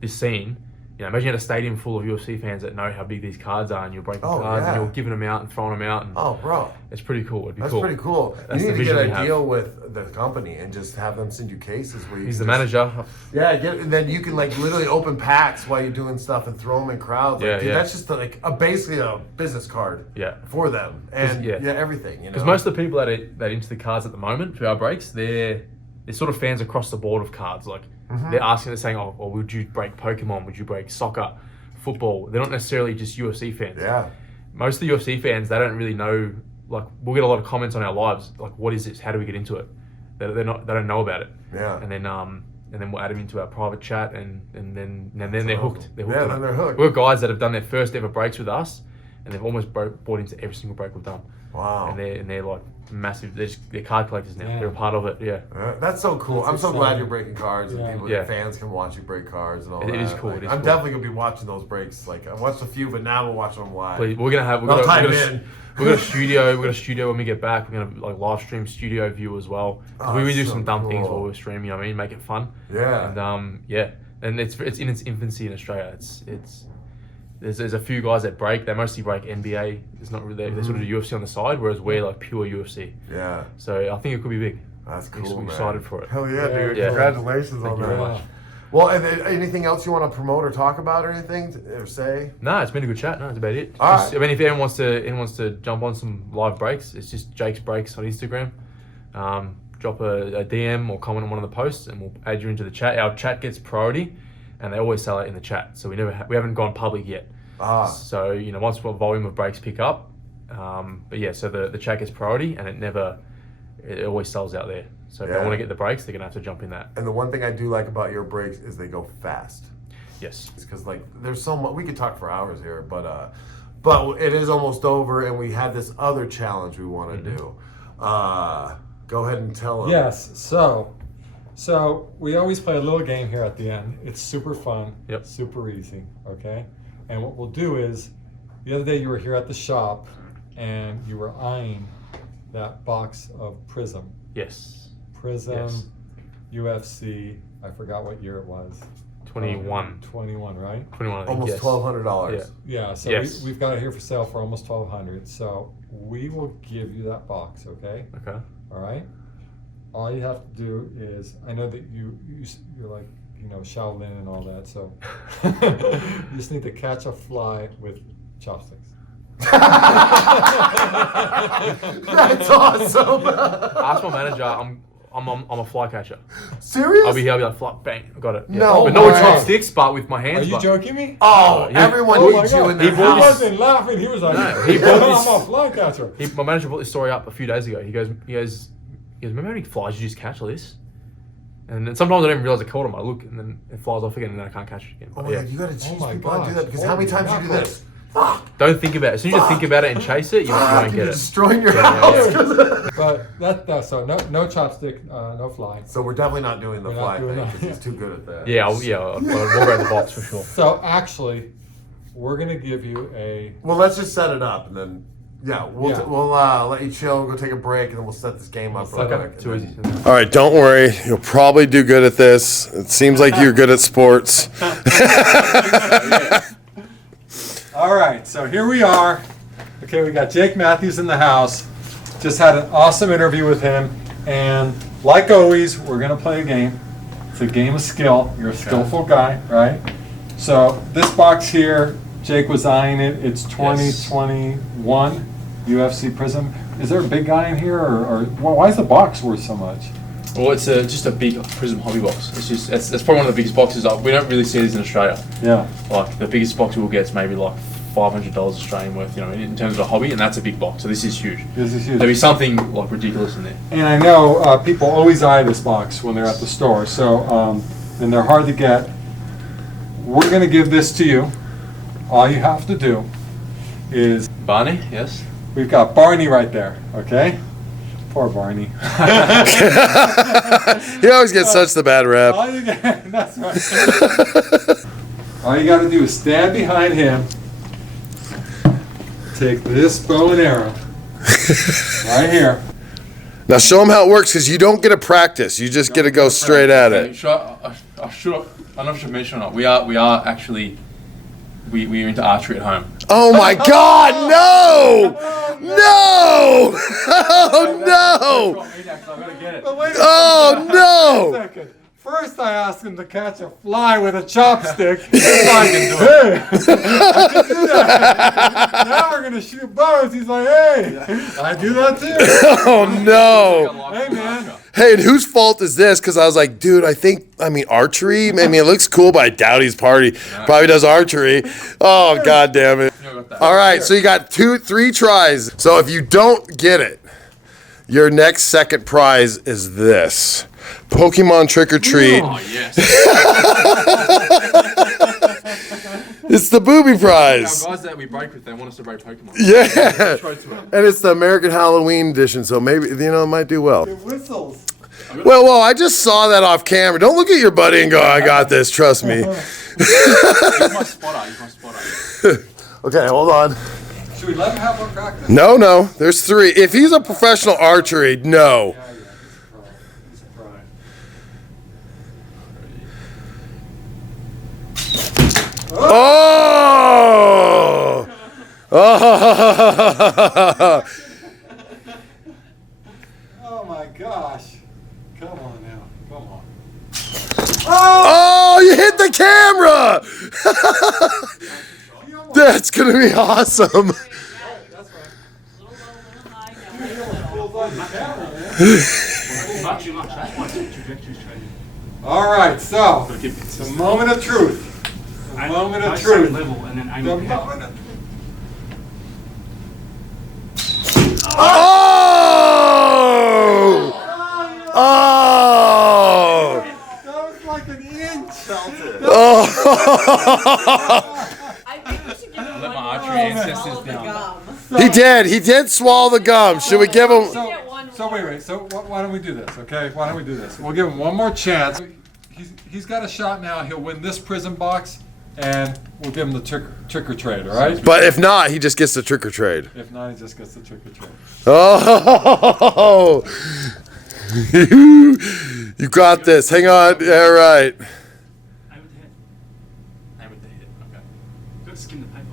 this scene, imagine you had a stadium full of UFC fans that know how big these cards are, and you're breaking cards and you're giving them out and throwing them out. And bro. It's pretty cool. It'd be That's cool. pretty cool. That's You the need to vision get we a have. deal with the company and just have them send you cases where you He's can the just- manager. Yeah, then you can like literally open packs while you're doing stuff and throw them in crowds. Like, dude, that's just like basically a business card. Yeah. For them and everything. Because most of the people that are into the cards at the moment for our breaks, they're sort of fans across the board of cards. Like they're asking, they're saying, oh, well, would you break Pokemon? Would you break soccer, football? They're not necessarily just UFC fans. Yeah. Most of the UFC fans, they don't really know. Like we'll get a lot of comments on our lives, like what is this? How do we get into it? They don't know about it. Yeah. And then we'll add them into our private chat, and then they're hooked. They're hooked. Yeah, then they're hooked. We've got guys that have done their first ever breaks with us, and they've almost bought into every single break we've done. Wow. And they're like massive. They're card collectors now. Yeah. They're a part of it. Yeah. That's so cool. That's I'm so glad exciting. you're breaking cards and people, fans can watch you break cards and all that. It is cool. Like, It is I'm cool. definitely gonna be watching those breaks. Like I watched a few, but now we're watching them live. Please, we're got a studio when we get back. We're gonna like live stream studio view as well. We do so some dumb things cool. while we're streaming. You know what I mean? Make it fun. Yeah. And and it's in its infancy in Australia. There's a few guys that break. They mostly break NBA. It's not really they sort of do UFC on the side, whereas we're like pure UFC. Yeah. So I think it could be big. That's cool, We're man. excited for it. Hell yeah, dude. Yeah. Congratulations on you that. very much. Well, anything else you want to promote or talk about or anything or say? No, it's been a good chat. No, that's about it. All Just, right. I mean, if anyone wants to jump on some live breaks, it's just Jake's Breaks on Instagram. Drop a DM or comment on one of the posts, and we'll add you into the chat. Our chat gets priority, and they always sell it in the chat. So we haven't gone public yet. So once the volume of breaks pick up, so the chat gets priority, and it always sells out there. So if they want to get the breaks, they're gonna have to jump in that. And the one thing I do like about your breaks is they go fast. Yes. Because like there's so much we could talk for hours here, but it is almost over, and we have this other challenge we want to do. Go ahead and tell them. Yes. So we always play a little game here at the end. It's super fun. Yep. Super easy. Okay. And what we'll do is, the other day you were here at the shop, and you were eyeing that box of Prism. Yes. Prism, UFC. I forgot what year it was. 21. 21, right? 21. I think, Almost yes. $1,200. Yeah. So Yes. we've got it here for sale for almost $1,200. So we will give you that box. Okay. Okay. All right. All you have to do is, I know that you're like, Shaolin and all that, so you just need to catch a fly with chopsticks. That's awesome. Ask my manager. I'm a fly catcher. Serious? I'll be like, fly, bang, got it. Yeah. No but not with way. chopsticks, but with my hands. Are you but- joking me? Oh, Yeah. everyone Oh my needs you God. in He their bought He house. wasn't laughing. He was like, No, he bought this- I'm a fly catcher. My manager brought this story up a few days ago. He goes, remember how many flies you just catch all this? And then sometimes I don't even realize I caught them. I look and then it flies off again, and then I can't catch it again. Oh But my God, you gotta teach my people how to do gosh. that, because how many Holy times you do mackerel. this? Don't think about it. As soon as you think about it and chase it, you won't get You're it. destroying your Yeah, house. yeah. But so no chopstick, no fly. So we're definitely not doing the We're not fly doing thing that, because he's too good at that. Yeah, we'll go in the box for sure. So actually, we're gonna give you a. Well, let's just set it up and then we'll let you chill, go take a break, and then we'll set this game up real quick. Okay, too easy. All right, don't worry. You'll probably do good at this. It seems like you're good at sports. All right, so here we are. Okay, we got Jake Matthews in the house. Just had an awesome interview with him, and like always, we're gonna play a game. It's a game of skill. You're a skillful guy, right? So this box here, Jake was eyeing it. It's 2021 UFC Prism. Is there a big guy in here, or why is the box worth so much? Well, it's just a big Prism hobby box. That's probably one of the biggest boxes. We don't really see these in Australia. Yeah. Like the biggest box we'll get is maybe like $500 Australian worth, in terms of a hobby, and that's a big box. So this is huge. This is huge. There'll be something like ridiculous in there. And I know people always eye this box when they're at the store, so and they're hard to get. We're going to give this to you. All you have to do is, Barney, yes. we've got Barney right there, okay? Poor Barney. He always gets such the bad rap. All you get, that's right. All you got to do is stand behind him, take this bow and arrow, right here. Now show him how it works, because you don't get to practice. You just get to go straight at it. I'm not sure to mention or not. We are actually we're into archery at home. Oh my God, no! No! Oh no! But wait a Oh no! second. First, I asked him to catch a fly with a chopstick. He's like, hey, I can do that. Now we're gonna shoot bows. He's like, hey, I do that too. Oh no! Hey, man. Hey, and whose fault is this? Because I was like, dude, archery. It looks cool, but I doubt he's probably does archery. Oh God damn it! All right, so you got 3 tries. So if you don't get it, your next second prize is this. Pokemon Trick or Treat. Oh yes. It's the booby prize. Our guys that we break with, they want us to break Pokemon. Yeah. Try to it. And it's the American Halloween edition, so maybe, it might do well. It whistles. Well, I just saw that off camera. Don't look at your buddy and go, I got this, trust me. He's my spotter. Okay, hold on. Should we let him have one practice? No, there's 3. If he's a professional archery, no. He's a pro. Oh! Oh! Oh my gosh. Come on now. Come on. Oh, you hit the camera! That's gonna be awesome. That's right. Not too much. That's why trajectory's changing. All right, so the moment of truth. The moment of truth. Level and then aim The at the head. moment of Oh! Oh! That was like an inch. Oh! I think we should give him Let my one archery more ancestors swallow the down. gum. He did swallow the gum. Should we give him? So wait. So why don't we do this? Okay, why don't we do this? We'll give him one more chance. He's got a shot now. He'll win this prison box, and we'll give him the trick or trade. All right. But if not, he just gets the trick or trade. If not, he just gets the trick or trade. Oh! You got this. Hang on. All right. Aim at the head. Aim at the head. Okay. Got to skim the paper.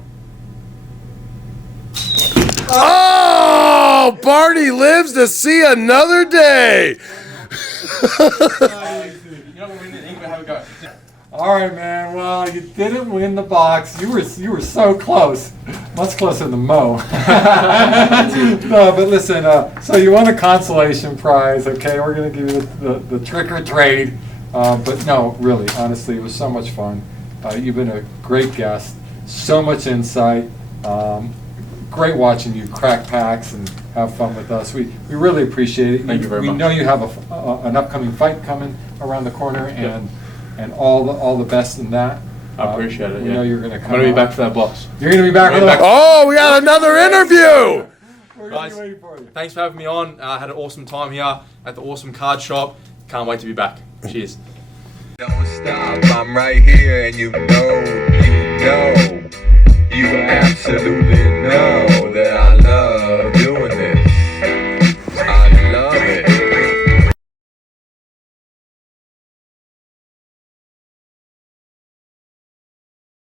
Oh! Barney lives to see another day. All right, man. Well, you didn't win the box. You were so close, much closer than Mo. No, but listen. So you won a consolation prize. Okay, we're gonna give you the trick or trade. But no, really, honestly, it was so much fun. You've been a great guest. So much insight. Great watching you crack packs and have fun with us. We really appreciate it. Thank you very much. We know you have an upcoming fight coming around the corner, and all the best in that. I appreciate it. We Yeah. know you're gonna I'm come. gonna be out. back for that box. You're gonna be back I'm with back. us. Oh, we got another interview. We're Guys, gonna be waiting for you. Thanks for having me on. I had an awesome time here at the awesome card shop. Can't wait to be back. Cheers. Don't stop, I'm right here, and you absolutely know that I